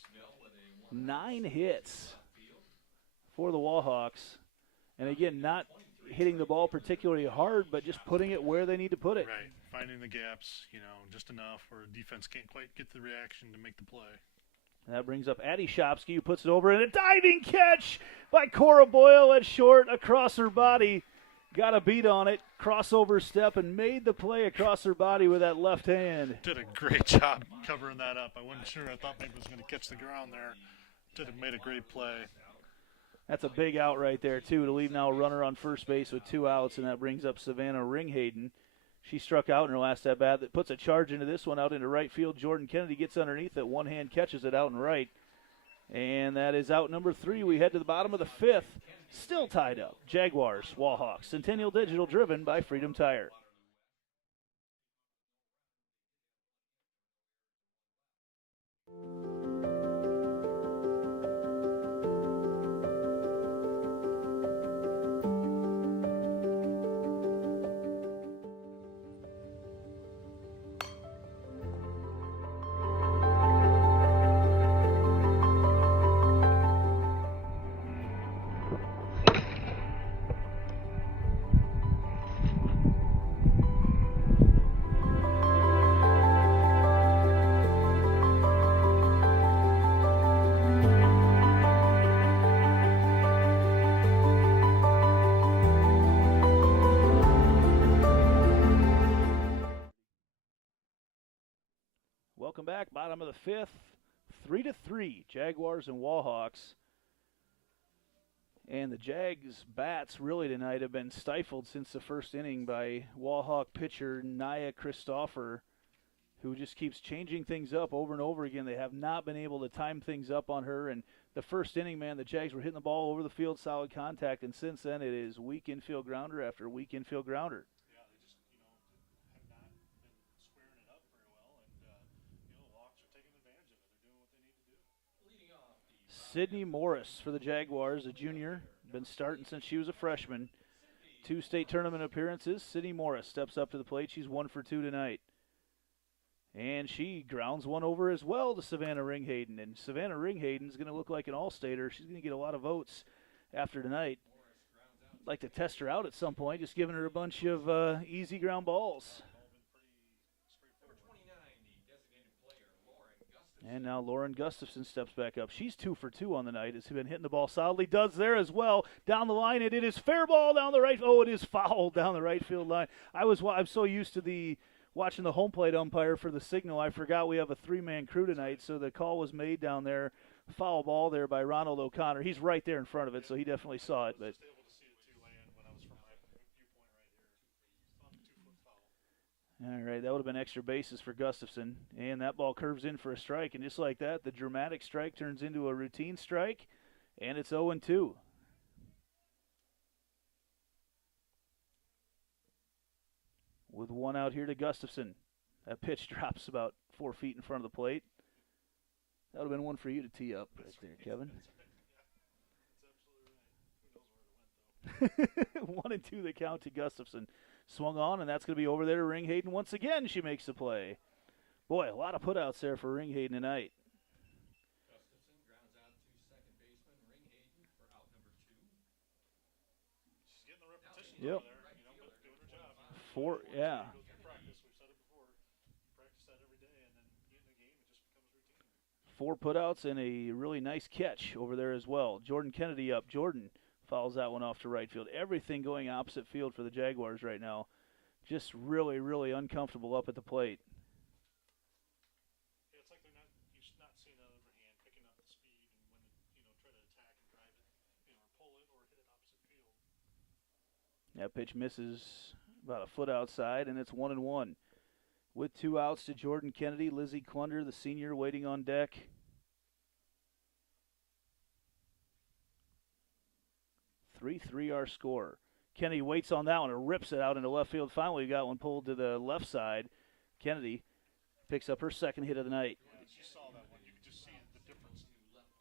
9 hits for the Wallhawks. And again, not hitting the ball particularly hard, but just putting it where they need to put it. Right, finding the gaps, just enough where defense can't quite get the reaction to make the play. And that brings up Addie Shopsky, who puts it over, and a diving catch by Cora Boyle at short across her body. Got a beat on it, crossover step, and made the play across her body with that left hand. Did a great job covering that up. I wasn't sure. I thought maybe it was going to catch the ground there. Made a great play. That's a big out right there, too, to leave now a runner on first base with 2 outs, and that brings up Savannah Ringhayden. She struck out in her last at-bat. That puts a charge into this one out into right field. Jordan Kennedy gets underneath it. One hand catches it out and right. And that is out number 3. We head to the bottom of the 5th. Still tied up. Jaguars, Wallhawks. Centennial Digital, driven by Freedom Tire. Welcome back. Bottom of the fifth. 3-3, Jaguars and Wallhawks. And the Jags' bats really tonight have been stifled since the first inning by Wallhawk pitcher Nia Christopher, who just keeps changing things up over and over again. They have not been able to time things up on her. And the first inning, man, the Jags were hitting the ball over the field, solid contact. And since then, it is weak infield grounder after weak infield grounder. Yeah, they just, have not been squaring it up very well. And, the Hawks are taking advantage of it. They're doing what they need to do. Leading off the Sidney Morris for the Jaguars, a junior, been starting since she was a freshman. 2 state tournament appearances. Sidney Morris steps up to the plate. She's 1 for 2 tonight. And she grounds one over as well to Savannah Ringhayden. And Savannah Ringhayden's going to look like an all-stater. She's going to get a lot of votes after tonight. I'd like to test her out at some point, just giving her a bunch of easy ground balls. number 29, the designated player, Lauren Gustafson. And now Lauren Gustafson steps back up. She's 2 for 2 on the night. Has been hitting the ball solidly. Does there as well. Down the line, and it is fair ball down the right. Oh, it is foul down the right field line. I'm so used to watching the home plate umpire for the signal. I forgot we have a 3-man crew tonight, so the call was made down there. Foul ball there by Ronald O'Connor. He's right there in front of it, so he definitely saw it. But Able to see it too, land when I was from my viewpoint right here. 2-foot foul. all right, that would have been extra bases for Gustafson. And that ball curves in for a strike, and just like that, the dramatic strike turns into a routine strike, and it's 0-2. With 1 out here to Gustafson. That pitch drops about 4 feet in front of the plate. That would have been one for you to tee up right there, Kevin. That's absolutely right. Who knows where it went, though. 1 and 2 the count to Gustafson. Swung on, and that's going to be over there to Ringhayden. Once again, she makes the play. Boy, a lot of putouts there for Ringhayden tonight. Gustafson grounds out to second baseman Ringhayden for out number 2. She's getting the repetitions Yep. over there, but doing her job. Yeah. Go through practice. We've said it before. You practice that every day, and then you get in the game, it just becomes routine. 4 putouts and a really nice catch over there as well. Jordan Kennedy up. Jordan fouls that one off to right field. Everything going opposite field for the Jaguars right now. Just really, really uncomfortable up at the plate. Yeah, it's like you're not seeing that overhand, picking up the speed, and when try to attack and drive it, or pull it or hit it opposite field. That pitch misses about a foot outside, and it's 1-1. With 2 outs to Jordan Kennedy, Lizzie Conner, the senior, waiting on deck. 3-3 our score. Kennedy waits on that one and rips it out into left field. Finally got one pulled to the left side. Kennedy picks up her second hit of the night. Yeah, she saw that one. You could just see the difference in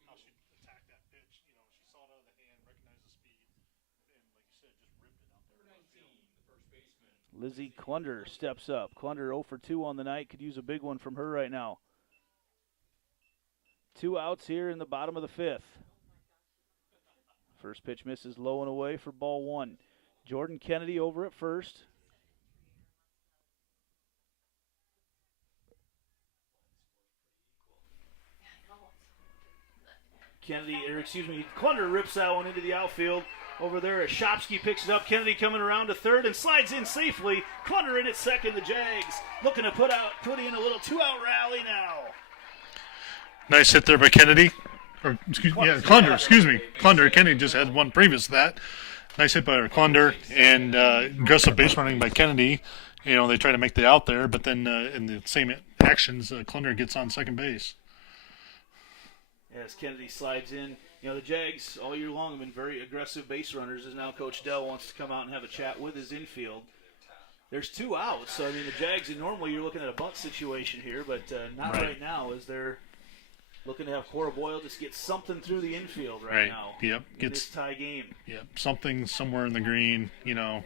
how she attacked that pitch. She saw it out of the hand, recognized the speed, and like you said, just ripped it out there. Number 19, the first baseman. Lizzie Conner steps up. Conner 0 for 2 on the night. Could use a big one from her right now. 2 outs here in the bottom of the 5th. First pitch misses low and away for ball 1. Jordan Kennedy over at first. Conner rips that one into the outfield. Over there, Shopsky picks it up. Kennedy coming around to third and slides in safely. Conner in at second. The Jags looking to put in a little 2-out rally now. Nice hit there by Kennedy. Conner, excuse me. Conner. Kennedy just had one previous to that. Nice hit by Conner, and aggressive base running by Kennedy. They try to make the out there, but then in the same actions, Conner gets on second base. As Kennedy slides in, the Jags all year long have been very aggressive base runners, as now Coach Dell wants to come out and have a chat with his infield. There's 2 outs, so the Jags, normally you're looking at a bunt situation here, but not right now, as they're looking to have Cora Boyle just get something through the infield right now. Yep. In this tie game. Yep. Something somewhere in the green,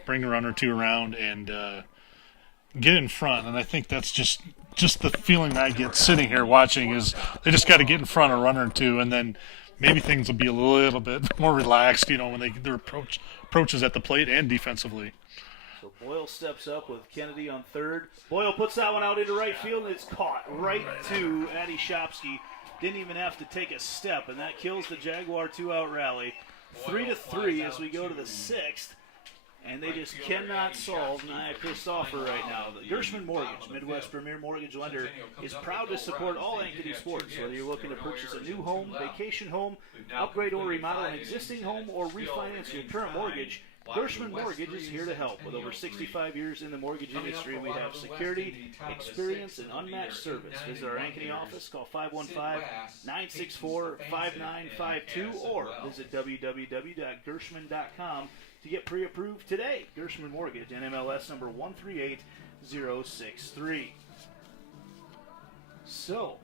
bring a run or 2 around and get in front. And I think that's just the feeling I get sitting here watching is they just got to get in front a run or 2, and then maybe things will be a little bit more relaxed, when their approaches at the plate and defensively. So Boyle steps up with Kennedy on third. Boyle puts that one out into right field, and it's caught right to Addie Shopsky. Didn't even have to take a step, and that kills the Jaguar 2-out rally. 3-3 as we go to the 6th. and they just cannot solve Niagara's offer right now. The Gershman Mortgage, Midwest Premier Mortgage Lender, is proud to support all Ankeny sports. Whether you're looking to purchase a new home, vacation home, upgrade or remodel an existing home, or refinance your current mortgage, Gershman Mortgage is here to help. With over 65 years in the mortgage industry, we have security, experience, and unmatched service. Visit our Ankeny office, call 515-964-5952, or visit www.gershman.com to get pre-approved today. Gershman Mortgage, NMLS number 138063. So,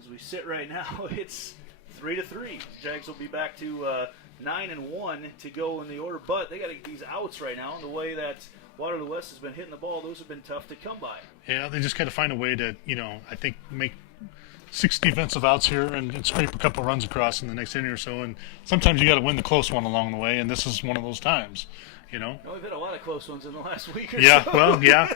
as we sit right now, it's 3-3. Jags will be back to 9-1 to go in the order, but they got to get these outs right now. And the way that Waterloo West has been hitting the ball, those have been tough to come by. Yeah, they just got to find a way to, I think make 6 defensive outs here and scrape a couple runs across in the next inning or so. And sometimes you got to win the close one along the way, and this is one of those times. Well, we've had a lot of close ones in the last week or so. Well, yeah.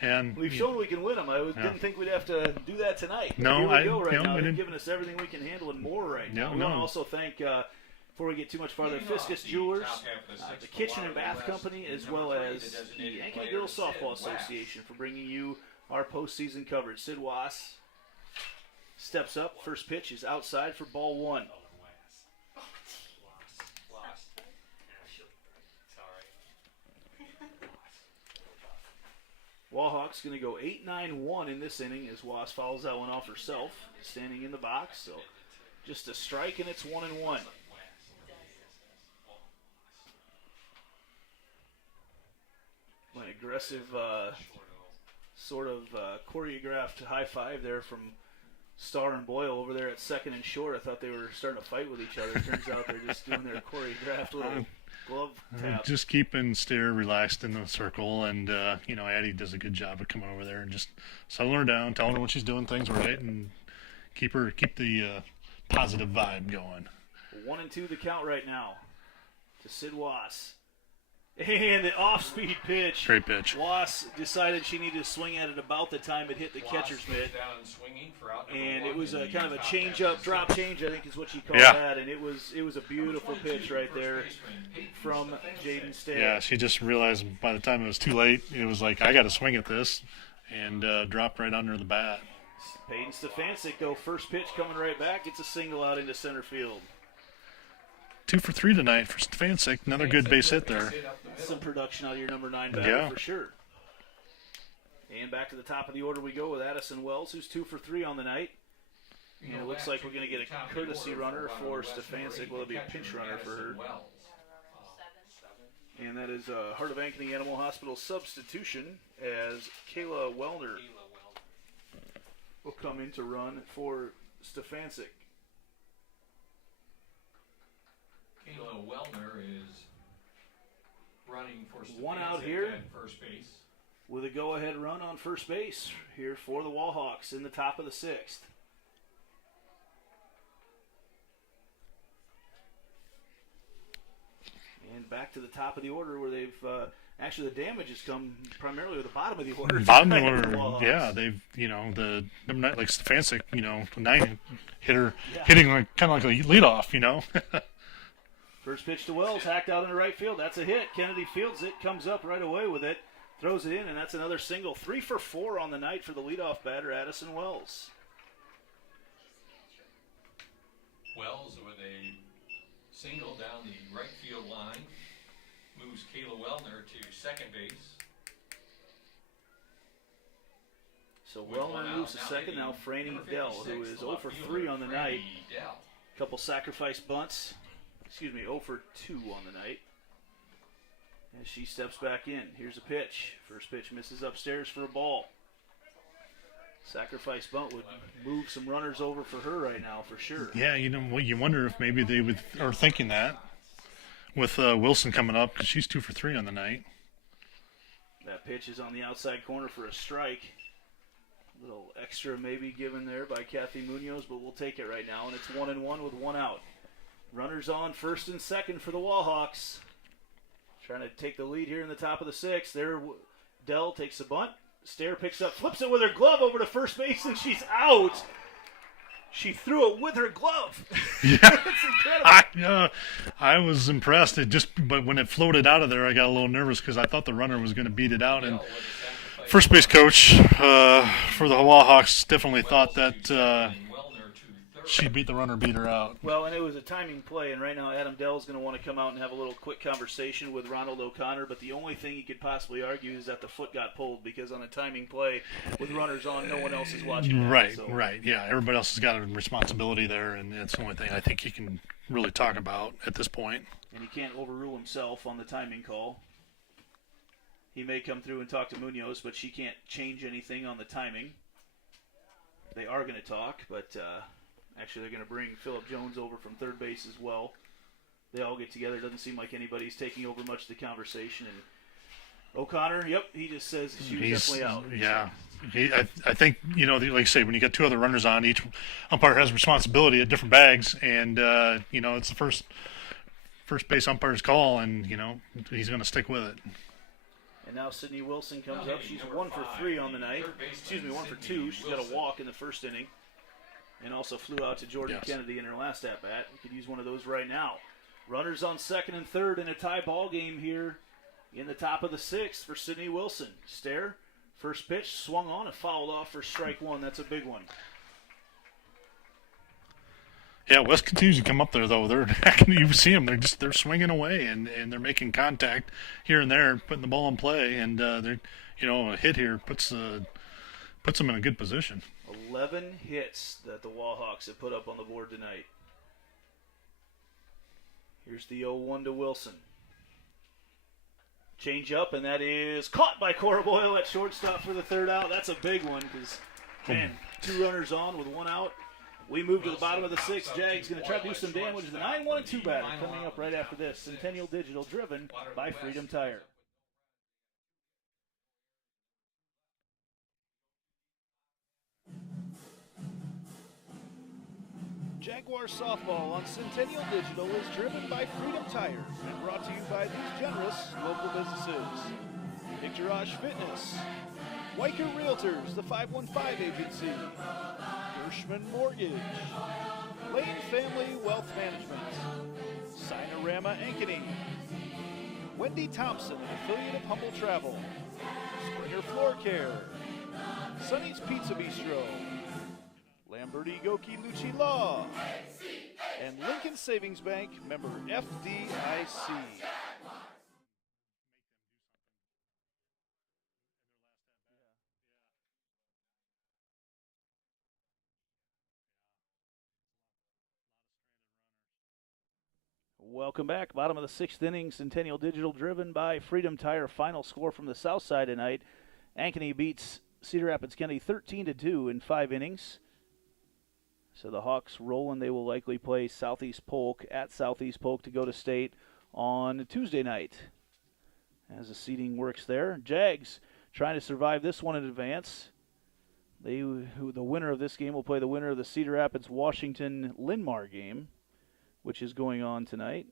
And we've shown we can win them. Didn't think we'd have to do that tonight. No, here we go right now. They're giving us everything we can handle and more right now. We No. want to also thank, before we get too much farther, Fiscus Jewelers, the Kitchen and Bath Company, as well as the Ankeny Girls Softball Association for bringing you our postseason coverage. Sid Was steps up. First pitch is outside for ball 1. Wallhawks going to go 8-9-1 in this inning as Was fouls that one off herself, standing in the box. So just a strike, and it's 1-1. An aggressive sort of choreographed high five there from Starr and Boyle over there at second and short. I thought they were starting to fight with each other. Turns out they're just doing their choreographed little glove tap. Just keeping Stair relaxed in the circle, and Addie does a good job of coming over there and just settling her down, telling her when she's doing things right, and keep the positive vibe going. 1-2 the count right now to Sid Was. And an off-speed pitch. Great pitch. Was decided she needed to swing at it about the time it hit the catcher's mitt. And it was a kind of a change-up, drop change, I think is what she called that. And it was a beautiful pitch right there from Jaden Stair. Yeah, she just realized by the time it was too late, it was like, I got to swing at this, and dropped right under the bat. Peyton Stefancic, though, first pitch coming right back. Gets a single out into center field. 2 for 3 tonight for Stefancic. Another good base hit there. Some production out of your number 9 batter for sure. And back to the top of the order we go with Addison Wells, who's 2 for 3 on the night. And it looks like we're going to get a courtesy runner for Stefancic. Will it be a pinch runner for her? And that is a Heart of Ankeny Animal Hospital substitution as Kayla Wellner will come in to run for Stefancic. Kayla Wellner is running for one out here at first base. With a go-ahead run on first base here for the Wallhawks in the top of the 6th. And back to the top of the order where they've actually the damage has come primarily with the bottom of the order. Bottom of the order, yeah. They've the number 9 like Stefancic, 9 hitter hitting like kind of like a leadoff, First pitch to Wells, hacked out into right field. That's a hit. Kennedy fields it, comes up right away with it, throws it in, and that's another single. 3 for 4 on the night for the leadoff batter, Addison Wells. Wells with a single down the right field line moves Kayla Wellner to second base. So Wellner moves to second. Now Frannie Dell, who is 0 for 3 on the night. Couple sacrifice bunts. 0 for 2 on the night. As she steps back in. Here's a pitch. First pitch misses upstairs for a ball. Sacrifice bunt would move some runners over for her right now, for sure. Yeah, you wonder if maybe they are thinking that with Wilson coming up, because she's 2 for 3 on the night. That pitch is on the outside corner for a strike. A little extra maybe given there by Kathy Munoz, but we'll take it right now. And it's 1-1 with 1 out. Runners on first and second for the Wallhawks. Trying to take the lead here in the top of the 6th. There, Dell takes a bunt. Stair picks up, flips it with her glove over to first base, and she's out. She threw it with her glove. Yeah. It's incredible. I was impressed. But when it floated out of there, I got a little nervous because I thought the runner was going to beat it out. And first base coach for the Hawaii Hawks definitely thought that she beat her out. Well, and it was a timing play, and right now Adam Dell is going to want to come out and have a little quick conversation with Ronald O'Connor, but the only thing he could possibly argue is that the foot got pulled because on a timing play with runners on, no one else is watching that, Right, so. right. Yeah, everybody else has got a responsibility there, and that's the only thing I think he can really talk about at this point. And he can't overrule himself on the timing call. He may come through and talk to Munoz, but she can't change anything on the timing. They are going to talk, but actually they're going to bring Phillip Jones over from third base as well. They all get together. It doesn't seem like anybody's taking over much of the conversation. And O'Connor, he just says she's definitely out. Yeah. I think, like I say, when you got two other runners on, each umpire has responsibility at different bags, and, it's the first base umpire's call, and, he's going to stick with it. And now Sidney Wilson comes up. She's 1 for 3 on the night. 1 for 2. She's got a walk in the first inning. And also flew out to Jordan Kennedy in her last at-bat. We could use one of those right now. Runners on second and third in a tie ball game here in the top of the sixth for Sidney Wilson. Stare, first pitch, swung on and fouled off for strike one. That's a big one. Yeah, West continues to come up there, though. You see them. They're swinging away, and they're making contact here and there, putting the ball in play. And, a hit here puts them in a good position. 11 hits that the Wallhawks have put up on the board tonight. Here's the 0-1 to Wilson. Change up, and that is caught by Cora Boyle at shortstop for the third out. That's a big one because, man, 2 runners on with 1 out. We move to the bottom of the sixth. Jags going to try to do some damage. The 9-1-2 batter coming up right after this. Centennial Digital, driven by Freedom Tire. Jaguar softball on Centennial Digital is driven by Freedom Tire and brought to you by these generous local businesses. Picturage Fitness, Weicker Realtors, the 515 Agency, Gershman Mortgage, Lane Family Wealth Management, Sinorama Ankeny, Wendy Thompson, an affiliate of Humble Travel, Springer Floor Care, Sonny's Pizza Bistro, Lamberti Goki Lucci Law, and Lincoln Savings Bank, member FDIC. Welcome back. Bottom of the sixth inning. Centennial Digital driven by Freedom Tire. Final score from the south side tonight. Ankeny beats Cedar Rapids County 13-2 in 5 innings. So the Hawks rolling. They will likely play Southeast Polk at Southeast Polk to go to state on Tuesday night as the seeding works there. Jags trying to survive this one in advance. The winner of this game will play the winner of the Cedar Rapids Washington Linmar game, which is going on tonight.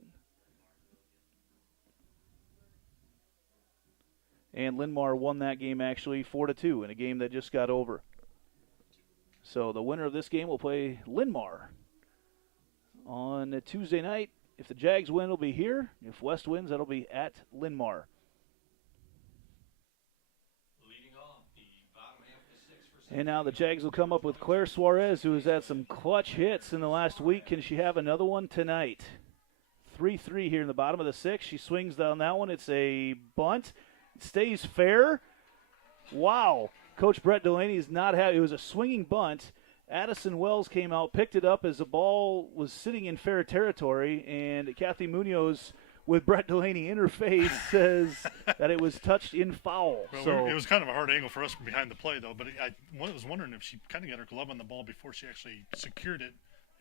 And Linmar won that game actually 4-2 in a game that just got over. So the winner of this game will play Linmar on Tuesday night. If the Jags win, it'll be here. If West wins, that'll be at Linmar. And now the Jags will come up with Claire Suarez, who has had some clutch hits in the last week. Can she have another one tonight? 3-3 here in the bottom of the sixth. She swings down that one. It's a bunt. It stays fair. Wow. Coach Brett Delaney's not having. It was a swinging bunt. Addison Wells came out, picked it up as the ball was sitting in fair territory, and Kathy Munoz, with Brett Delaney in her face, says that it was touched in foul. Well, so it was kind of a hard angle for us from behind the play, though. But I was wondering if she kind of got her glove on the ball before she actually secured it,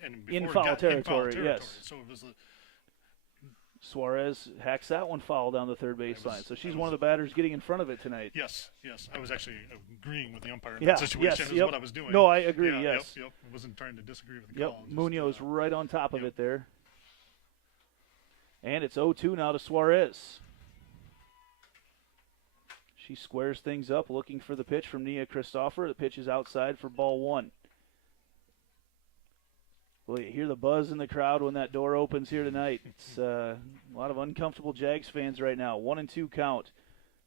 and before in it foul got territory. in foul territory. Yes. So it was. Suarez hacks that one foul down the third base line. So she's one of the batters getting in front of it tonight. Yes. I was actually agreeing with the umpire in that situation. Is what I was doing. No, I agree, yes. Yep. I wasn't trying to disagree with the call. Munoz right on top of it there. And it's 0-2 now to Suarez. She squares things up, looking for the pitch from Nia Christopher. The pitch is outside for ball one. Well, you hear the buzz in the crowd when that door opens here tonight. It's a lot of uncomfortable Jags fans right now. 1-2 count.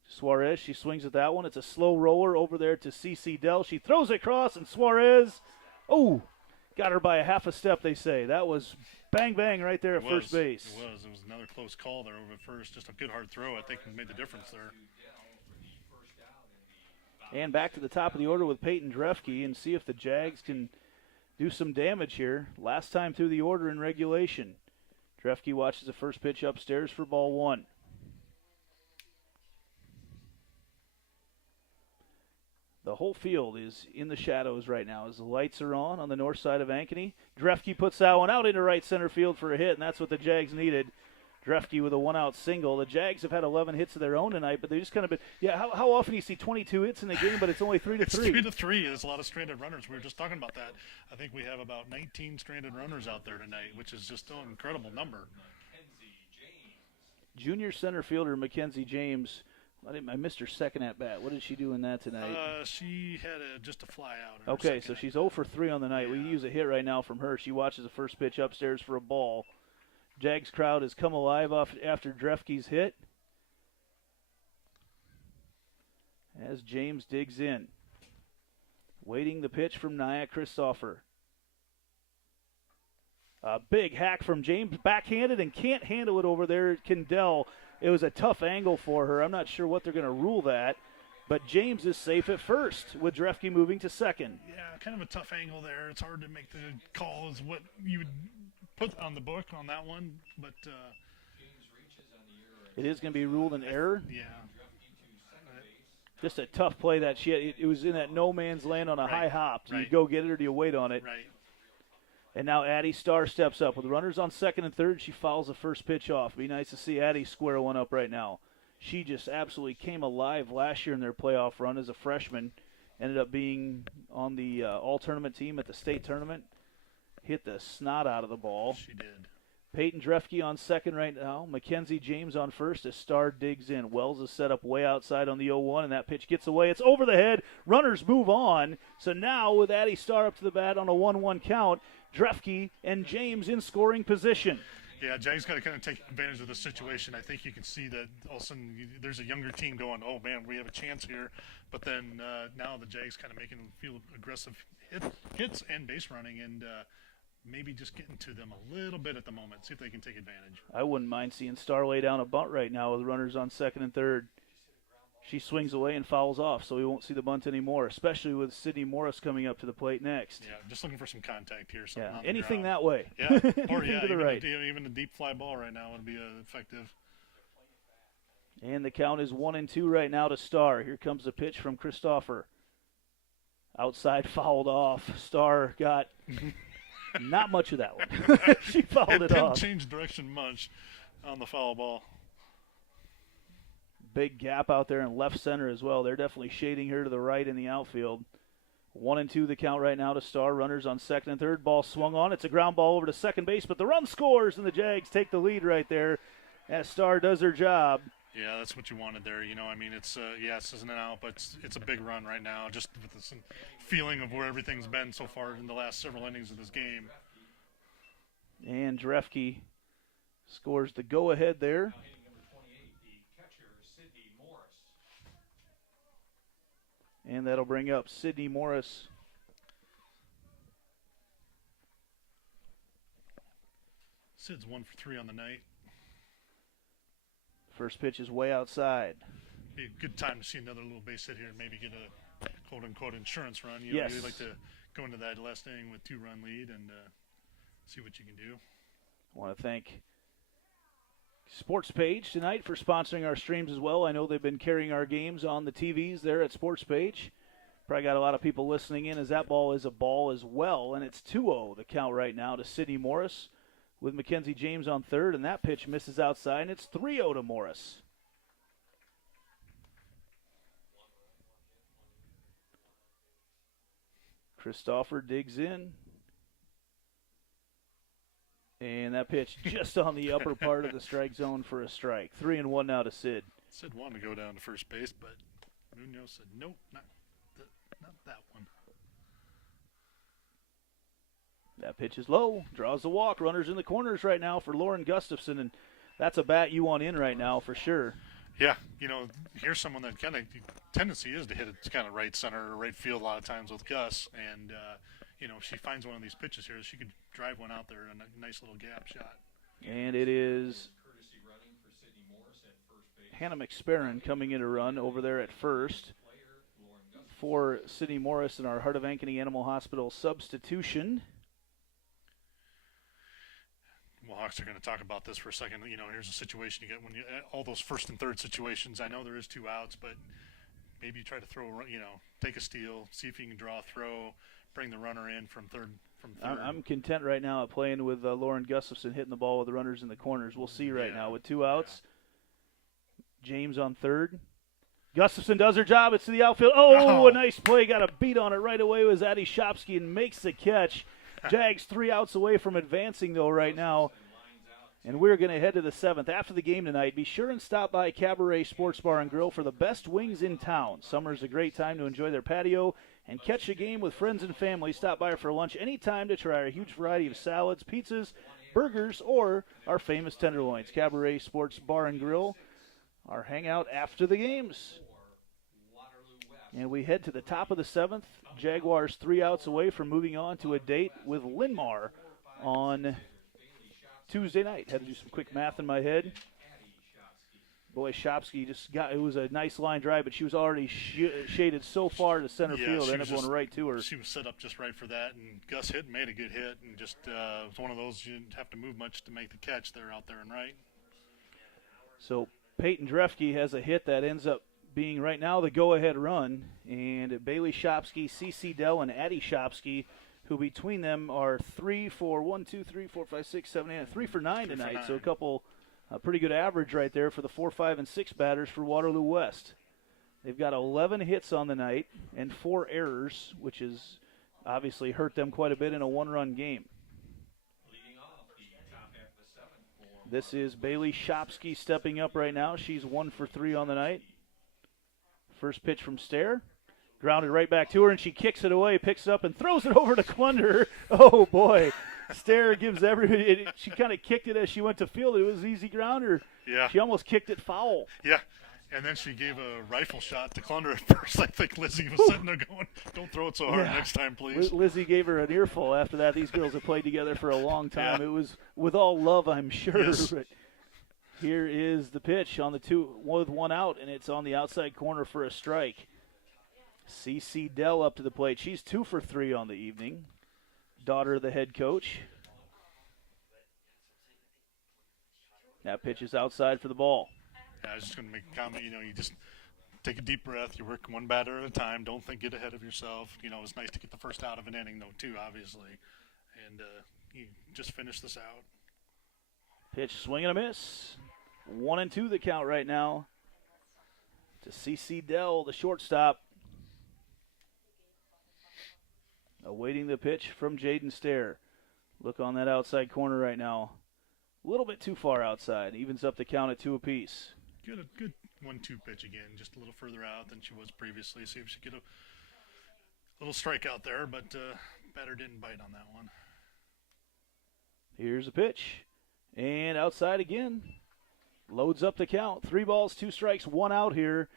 Suarez, she swings at that one. It's a slow roller over there to CC Dell. She throws it across, and Suarez, got her by a half a step, they say. That was bang, bang right there at first base. It was another close call there over at first. Just a good hard throw, I think, made the difference there. And back to the top of the order with Peyton Drefke and see if the Jags can do some damage here. Last time through the order in regulation. Drefke watches the first pitch upstairs for ball one. The whole field is in the shadows right now as the lights are on the north side of Ankeny. Drefke puts that one out into right center field for a hit, and that's what the Jags needed. Drefke with a one-out single. The Jags have had 11 hits of their own tonight, but they just kind of been, how often do you see 22 hits in the game, but it's only 3-3? It's 3-3. There's a lot of stranded runners. We were just talking about that. I think we have about 19 stranded runners out there tonight, which is just an incredible number. Junior center fielder Mackenzie James, I missed her second at bat. What did she do in that tonight? She had just a fly out. Okay, so she's 0 for 3 on the night. Yeah. We use a hit right now from her. She watches the first pitch upstairs for a ball. Jags crowd has come alive after Drefke's hit as James digs in. Waiting the pitch from Nia Christopher. A big hack from James, backhanded, and can't handle it over there at Kendall. It was a tough angle for her. I'm not sure what they're going to rule that, but James is safe at first with Drefke moving to second. Yeah, kind of a tough angle there. It's hard to make the call as what you would put on the book on that one, but it is going to be ruled an error. Yeah. Just a tough play that she had. It was in that no man's land on a high hop. Do you go get it or do you wait on it? Right. And now Addie Starr steps up. With runners on second and third, she fouls the first pitch off. It'd be nice to see Addie square one up right now. She just absolutely came alive last year in their playoff run as a freshman. Ended up being on the all-tournament team at the state tournament. Hit the snot out of the ball. She did. Peyton Drefke on second right now. Mackenzie James on first as Starr digs in. Wells is set up way outside on the 0-1, and that pitch gets away. It's over the head. Runners move on. So now with Addie Starr up to the bat on a 1-1 count, Drefke and James in scoring position. Yeah, Jags got to kind of take advantage of the situation. I think you can see that all of a sudden there's a younger team going, oh, man, we have a chance here. But then now the Jags kind of making them feel aggressive hits and base running, and maybe just getting to them a little bit at the moment, see if they can take advantage. I wouldn't mind seeing Starr lay down a bunt right now with runners on second and third. She swings away and fouls off, so we won't see the bunt anymore, especially with Sidney Morris coming up to the plate next. Yeah, just looking for some contact here. Yeah, anything that way. Yeah, or to the right. Even a deep fly ball right now would be effective. And the count is 1-2 right now to Starr. Here comes the pitch from Christopher. Outside, fouled off. Starr got not much of that one. She fouled it off. Didn't change direction much on the foul ball. Big gap out there in left center as well. They're definitely shading her to the right in the outfield. 1-2 the count right now to Starr. Runners on second and third. Ball swung on. It's a ground ball over to second base, but the run scores, and the Jags take the lead right there as Starr does her job. Yeah, that's what you wanted there. I mean, it's yes, isn't it out, but it's a big run right now, just with this feeling of where everything's been so far in the last several innings of this game. And Drefke scores the go-ahead there. And that'll bring up Sidney Morris. Sid's 1 for 3 on the night. First pitch is way outside. Be a good time to see another little base hit here and maybe get a quote-unquote insurance run. Yes. You'd like to go into that last inning with 2-run lead and see what you can do. I want to thank Sports Page tonight for sponsoring our streams as well. I know they've been carrying our games on the TVs there at Sports Page. Probably got a lot of people listening in as that ball is a ball as well, and it's 2-0 the count right now to Sidney Morris with Mackenzie James on third, and that pitch misses outside, and it's 3-0 to Morris. Christopher digs in. And that pitch just on the upper part of the strike zone for a strike. 3-1 now to Sid. Sid wanted to go down to first base, but Munoz said, nope, not that one. That pitch is low, draws the walk. Runners in the corners right now for Lauren Gustafson, and that's a bat you want in right now for sure. Yeah, here's someone that kind of tendency is to hit it kind of right center or right field a lot of times with Gus, and if she finds one of these pitches here, she could drive one out there in a nice little gap shot. And it is Hannah McSparron coming in to run over there at first for Sidney Morris in our Heart of Ankeny Animal Hospital substitution. Well, Hawks are going to talk about this for a second. Here's a situation you get when you all those first and third situations. I know there is 2 outs, but maybe you try to throw, take a steal, see if you can draw a throw, bring the runner in from third. I'm content right now at playing with Lauren Gustafson hitting the ball with the runners in the corners. We'll see right now with 2 outs. Yeah. James on third. Gustafson does her job. It's to the outfield. Oh, a nice play. Got a beat on it right away with Addie Shopsky and makes the catch. Jags 3 outs away from advancing, though, right now. And we're going to head to the 7th. After the game tonight, be sure and stop by Cabaret Sports Bar and Grill for the best wings in town. Summer's a great time to enjoy their patio and catch a game with friends and family. Stop by for lunch anytime to try our huge variety of salads, pizzas, burgers, or our famous tenderloins. Cabaret Sports Bar and Grill, our hangout after the games. And we head to the top of the 7th. Jaguars 3 outs away from moving on to a date with Linmar on Tuesday night. Had to do some quick math in my head. Boy, Shopsky just got, it was a nice line drive, but she was already shaded so far to center field, ended up going right to her. She was set up just right for that, and Gus made a good hit, and just it was one of those you didn't have to move much to make the catch there out there and right. So Peyton Drefke has a hit that ends up being right now the go-ahead run, and Bailey Shopsky, CC Dell, and Addie Shopsky, who between them are 3 for 1, 2, 3, 4, 5, 6, 7, 8, 3 for 9 tonight. So a couple, pretty good average right there for the 4, 5, and 6 batters for Waterloo West. They've got 11 hits on the night and 4 errors, which has obviously hurt them quite a bit in a 1-run game. This is Bailey Shopsky stepping up right now. She's 1 for 3 on the night. First pitch from Stair. Grounded right back to her, and she kicks it away, picks it up, and throws it over to Klunder. Oh, boy. Stair gives she kind of kicked it as she went to field. It was an easy grounder. Yeah. She almost kicked it foul. Yeah. And then she gave a rifle shot to Klunder at first. I think Lizzie was sitting there going, don't throw it so hard next time, please. Lizzie gave her an earful after that. These girls have played together for a long time. Yeah. It was with all love, I'm sure. Yes. But here is the pitch on the 2 with 1 out, and it's on the outside corner for a strike. CC Dell up to the plate. She's 2 for 3 on the evening. Daughter of the head coach. That pitch is outside for the ball. Yeah, I was just going to make a comment. You just take a deep breath. You work one batter at a time. Don't get ahead of yourself. It's nice to get the first out of an inning, though, too, obviously. And you just finish this out. Pitch, swing and a miss. 1-2 the count right now to CC Dell, the shortstop. Awaiting the pitch from Jaden Stair. Look on that outside corner right now. A little bit too far outside. Evens up the count at 2 apiece. Good 1-2 pitch again, just a little further out than she was previously. See if she get a little strikeout there, but batter didn't bite on that one. Here's a pitch. And outside again. Loads up the count. 3 balls, 2 strikes, 1 out here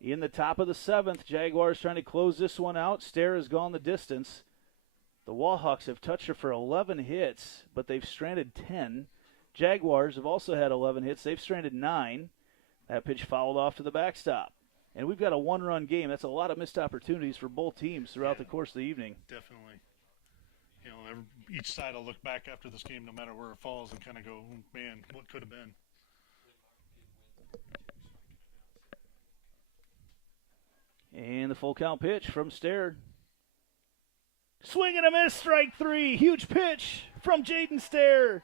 in the top of the 7th. Jaguars trying to close this one out. Stair has gone the distance. The Wallhawks have touched her for 11 hits, but they've stranded 10. Jaguars have also had 11 hits. They've stranded 9. That pitch fouled off to the backstop. And we've got a 1-run game. That's a lot of missed opportunities for both teams throughout the course of the evening. Definitely. Each side will look back after this game, no matter where it falls, and kind of go, man, what could have been. And the full count pitch from Stair. Swing and a miss, strike 3. Huge pitch from Jaden Stair.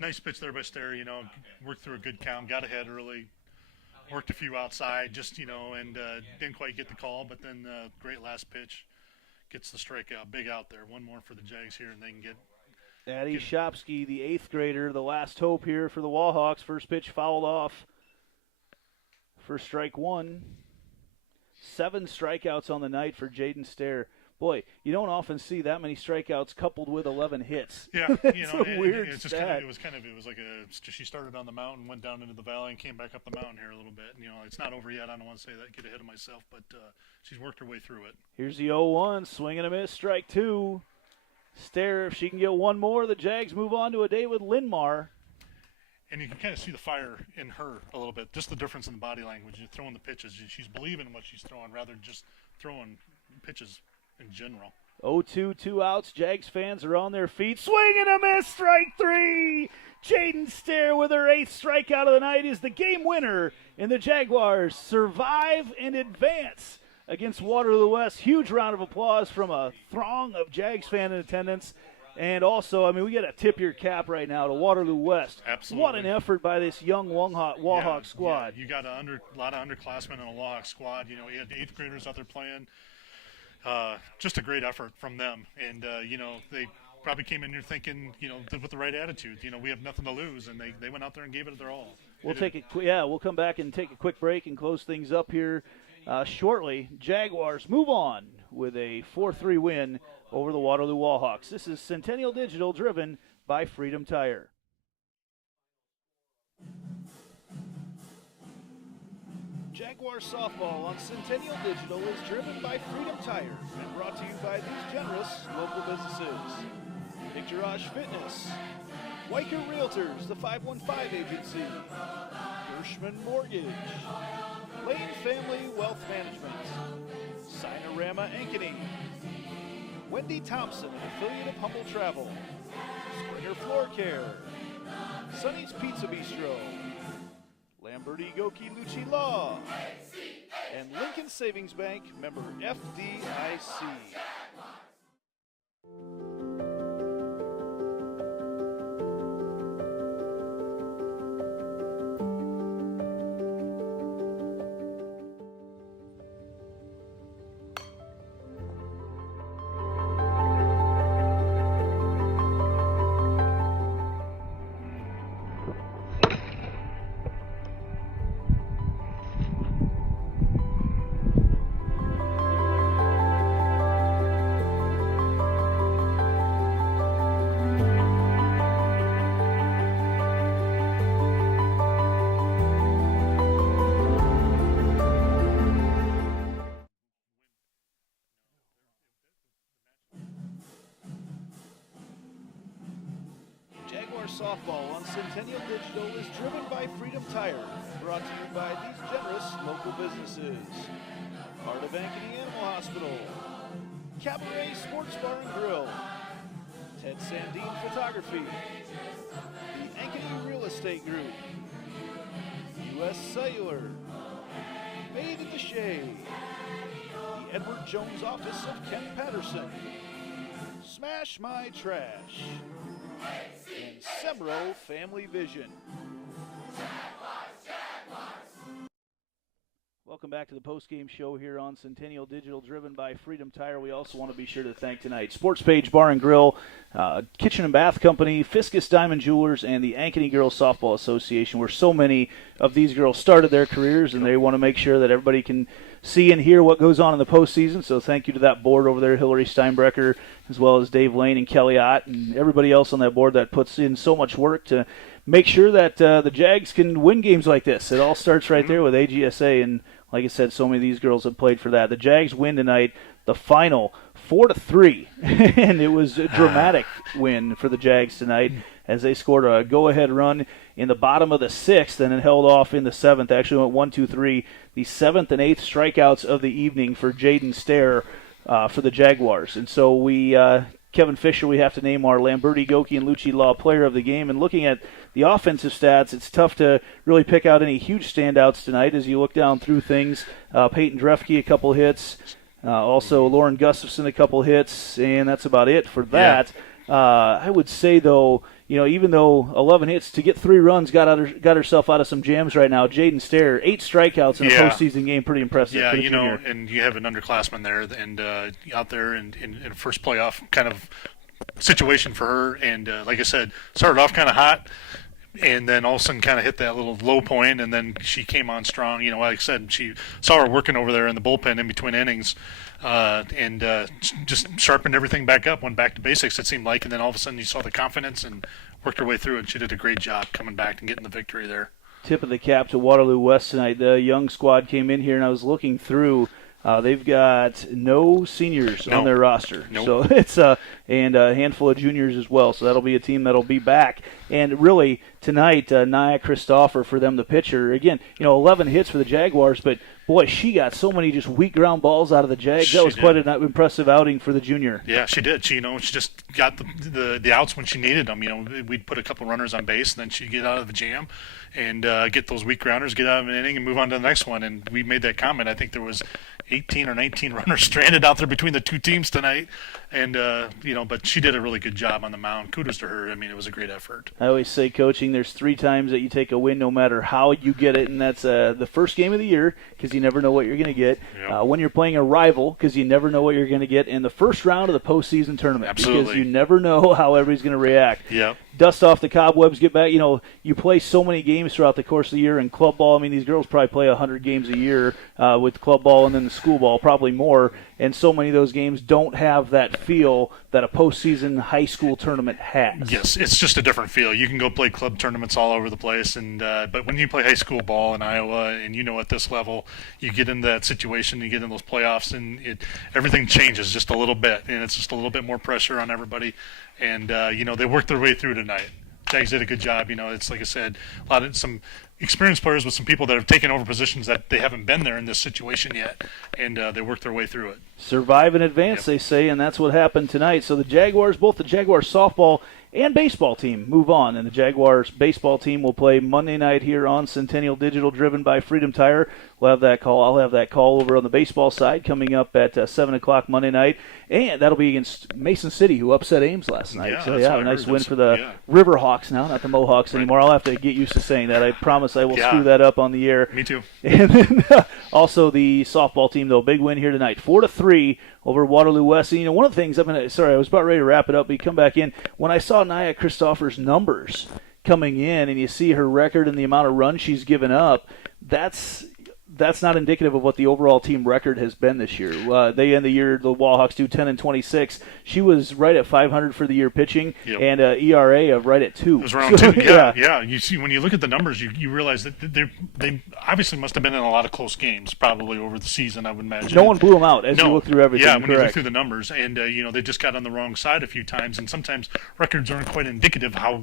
Nice pitch there by Stair, worked through a good count, got ahead early, worked a few outside, and didn't quite get the call, but then great last pitch. Gets the strikeout, big out there. One more for the Jags here, and they can get. Addie Shopsky, the 8th grader, the last hope here for the Wallhawks. First pitch fouled off for strike 1. 7 strikeouts on the night for Jaden Stair. Boy, you don't often see that many strikeouts coupled with 11 hits. Yeah, it's a weird it's just stat. it was like she started on the mountain, went down into the valley, and came back up the mountain here a little bit. And, it's not over yet. I don't want to say that, get ahead of myself, but she's worked her way through it. Here's the 0-1, swing and a miss, strike 2. Stare, if she can get one more, the Jags move on to a day with Linmar. And you can kind of see the fire in her a little bit, just the difference in the body language. You're throwing the pitches. She's believing in what she's throwing rather than just throwing pitches in general. 0-2, 2 outs. Jags fans are on their feet. Swing and a miss, strike 3. Jaden Stare with her 8th strikeout of the night is the game winner, and the Jaguars survive and advance against Waterloo West. Huge round of applause from a throng of Jags fans in attendance. And also, we got to tip your cap right now to Waterloo West. Absolutely. What an effort by this young Wahawk squad. Yeah, you got a lot of underclassmen in a Wahawk squad. You had 8th graders out there playing. Just a great effort from them. And, they probably came in here thinking, with the right attitude. We have nothing to lose, and they went out there and gave it their all. We'll come back and take a quick break and close things up here shortly. Jaguars move on with a 4-3 win over the Waterloo Wallhawks. This is Centennial Digital, driven by Freedom Tire. Jaguar softball on Centennial Digital is driven by Freedom Tire and brought to you by these generous local businesses. IGHSAU Fitness, Weicker Realtors, the 515 Agency, Gershman Mortgage, Lane Family Wealth Management, Sinorama Ankeny, Wendy Thompson, an affiliate of Humble Travel, Springer Floor Care, Sonny's Pizza Bistro, Lamberti Goki Lucci Law, and Lincoln Savings Bank, member FDIC. Softball on Centennial Digital is driven by Freedom Tire, brought to you by these generous local businesses. Part of Ankeny Animal Hospital, Cabaret Sports Bar and Grill, Ted Sandine Photography, the Ankeny Real Estate Group, U.S. Cellular, Made in the Shade, the Edward Jones Office of Ken Patterson, Smash My Trash, and Semro Family Vision. Welcome back to the post-game show here on Centennial Digital, driven by Freedom Tire. We also want to be sure to thank tonight Sports Page Bar and Grill, Kitchen and Bath Company, Fiscus Diamond Jewelers, and the Ankeny Girls Softball Association, where so many of these girls started their careers, and they want to make sure that everybody can see and hear what goes on in the postseason. So thank you to that board over there, Hillary Steinbrecker, as well as Dave Lane and Kelly Ott, and everybody else on that board that puts in so much work to make sure that the Jags can win games like this. It all starts right there with AGSA, and like I said, so many of these girls have played for that. The Jags win tonight, the final 4-3, and it was a dramatic win for the Jags tonight as they scored a go-ahead run in the bottom of the 6th and then held off in the 7th. Actually went 1-2-3, the 7th and 8th strikeouts of the evening for Jaden Stare for the Jaguars. And so we, Kevin Fisher, we have to name our Lamberti, Goki, and Lucci Law player of the game. And looking at the offensive stats, it's tough to really pick out any huge standouts tonight as you look down through things. Peyton Drefke, a couple hits. Also Lauren Gustafson, a couple hits. And that's about it for that. Yeah. I would say, though, even though 11 hits, to get 3 runs, got herself out of some jams right now. Jaden Stare, 8 strikeouts in a postseason game, pretty impressive. Yeah, and you have an underclassman there and out there in first playoff kind of situation for her. And like I said, started off kind of hot, and then all of a sudden kind of hit that little low point, and then she came on strong. Like I said, she saw her working over there in the bullpen in between innings. and just sharpened everything back up, went back to basics, it seemed like, and then all of a sudden you saw the confidence and worked her way through it. She did a great job coming back and getting the victory there. Tip of the cap to Waterloo West tonight. The young squad came in here, and I was looking through. They've got no seniors on their roster. Nope. So it's and a handful of juniors as well. So that'll be a team that'll be back. And really, tonight, Nia Christopher for them, the pitcher. Again, 11 hits for the Jaguars, but boy, she got so many just weak ground balls out of the Jags. That was quite an impressive outing for the junior. Yeah, she did. She just got the outs when she needed them. We'd put a couple runners on base, and then she'd get out of the jam and get those weak grounders, get out of an inning, and move on to the next one. And we made that comment. I think there was 18 or 19 runners stranded out there between the two teams tonight. And, but she did a really good job on the mound. Kudos to her. I mean, it was a great effort. I always say, coaching, there's 3 times that you take a win no matter how you get it, and that's the first game of the year because you never know what you're going to get. Yep. When you're playing a rival because you never know what you're going to get. And the first round of the postseason tournament. Absolutely. Because you never know how everybody's going to react. Yep. Dust off the cobwebs, get back. You play so many games throughout the course of the year in club ball. I mean, these girls probably play 100 games a year with club ball and then the school ball, probably more. And so many of those games don't have that feel that a postseason high school tournament has. Yes, it's just a different feel. You can go play club tournaments all over the place, and but when you play high school ball in Iowa, and at this level, you get into that situation, you get in those playoffs, and everything changes just a little bit, and it's just a little bit more pressure on everybody. And they worked their way through tonight. Jags did a good job. It's like I said, some experienced players with some people that have taken over positions that they haven't been there in this situation yet, and they worked their way through it. Survive and advance, they say, and that's what happened tonight. So the Jaguars, both the Jaguars softball and baseball team move on, and the Jaguars baseball team will play Monday night here on Centennial Digital, driven by Freedom Tire. We'll have that call. I'll have that call over on the baseball side coming up at 7 o'clock Monday night, and that'll be against Mason City, who upset Ames last night. Yeah, so, a nice win for the Riverhawks now, not the Mohawks anymore. I'll have to get used to saying that. I promise I will screw that up on the air. Me too. And then also the softball team, though, big win here tonight, 4-3 over Waterloo West. And, one of the things, I was about ready to wrap it up, but you come back in. When I saw Nia Christopher's numbers coming in and you see her record and the amount of runs she's given up, that's not indicative of what the overall team record has been this year. They end the year, the Wallhawks do 10-26. She was right at 500 for the year pitching, and ERA of right at 2. It was around 2. Yeah. You see, when you look at the numbers, you realize that they obviously must have been in a lot of close games, probably over the season, I would imagine. No one blew them out as you look through everything. Yeah, when you look through the numbers, and they just got on the wrong side a few times, and sometimes records aren't quite indicative of how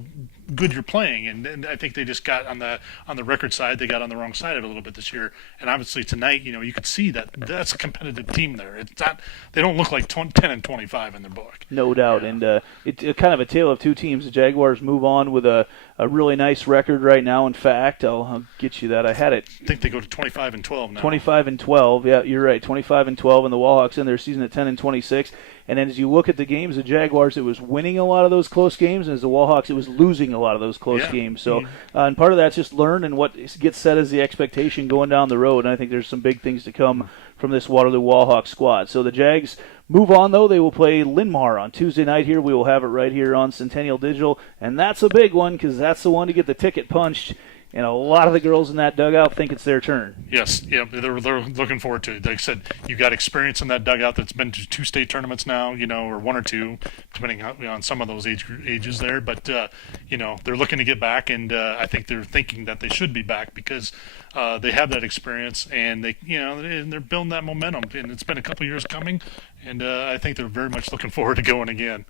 good you're playing, and I think they just got on the record side, they got on the wrong side of it a little bit this year. And obviously tonight, you could see that that's a competitive team there. It's not, they don't look like 10-25 in their book. No doubt, and it's kind of a tale of two teams. The Jaguars move on with a really nice record right now. In fact, I'll get you that. I had it. I think they go to 25-12 now. 25-12. Yeah, you're right. 25-12, and the Wallhawks end their season at 10-26. And then as you look at the games, the Jaguars, it was winning a lot of those close games, and as the Wallhawks, it was losing a lot of those close games. So, and part of that's just learn and what gets set as the expectation going down the road. And I think there's some big things to come from this Waterloo Wallhawks squad. So the Jags move on, though. They will play Linmar on Tuesday night here. We will have it right here on Centennial Digital. And that's a big one because that's the one to get the ticket punched. And a lot of the girls in that dugout think it's their turn. Yes, they're looking forward to it. Like I said, you got experience in that dugout that's been to 2 state tournaments now, or 1 or 2, depending on some of those ages there. But they're looking to get back, and I think they're thinking that they should be back because they have that experience, and they're building that momentum. And it's been a couple years coming, and I think they're very much looking forward to going again.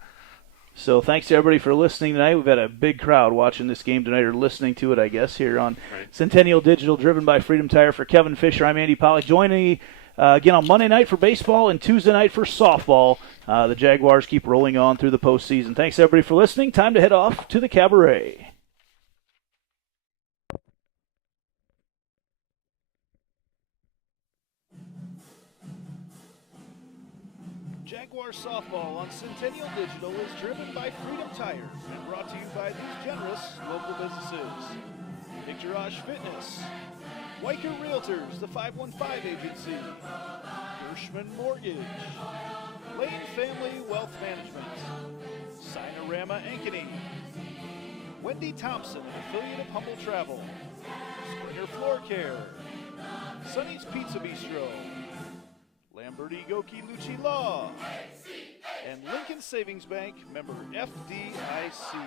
So thanks to everybody for listening tonight. We've had a big crowd watching this game tonight, or listening to it, I guess, here on Centennial Digital, driven by Freedom Tire. For Kevin Fisher, I'm Andy Pollock. Joining me again on Monday night for baseball and Tuesday night for softball. The Jaguars keep rolling on through the postseason. Thanks, everybody, for listening. Time to head off to the cabaret. Jaguar softball on Centennial Digital is driven by Freedom Tire and brought to you by these generous local businesses. IGHSAU Fitness, Weicker Realtors, the 515 Agency, Gershman Mortgage, Lane Family Wealth Management, Sinorama Ankeny, Wendy Thompson, an affiliate of Humble Travel, Springer Floor Care, Sonny's Pizza Bistro, Lamberti Goki Luchi Law, and Lincoln Savings Bank, member FDIC.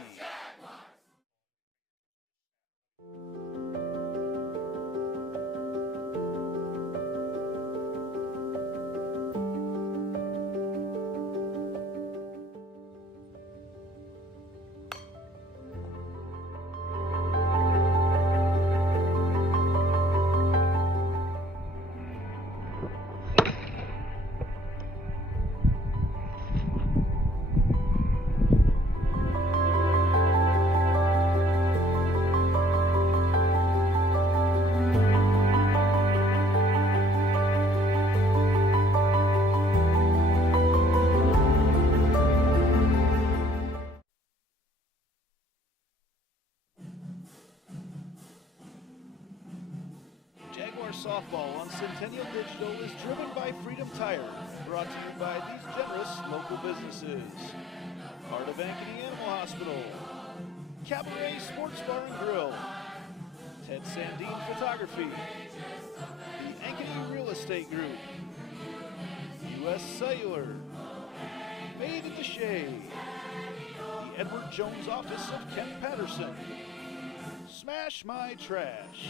Softball on Centennial Digital is driven by Freedom Tire, brought to you by these generous local businesses. Part of Ankeny Animal Hospital, Cabaret Sports Bar and Grill, Ted Sandine Photography, the Ankeny Real Estate Group, U.S. Cellular, Made at the Shade, the Edward Jones Office of Kent Patterson, Smash My Trash,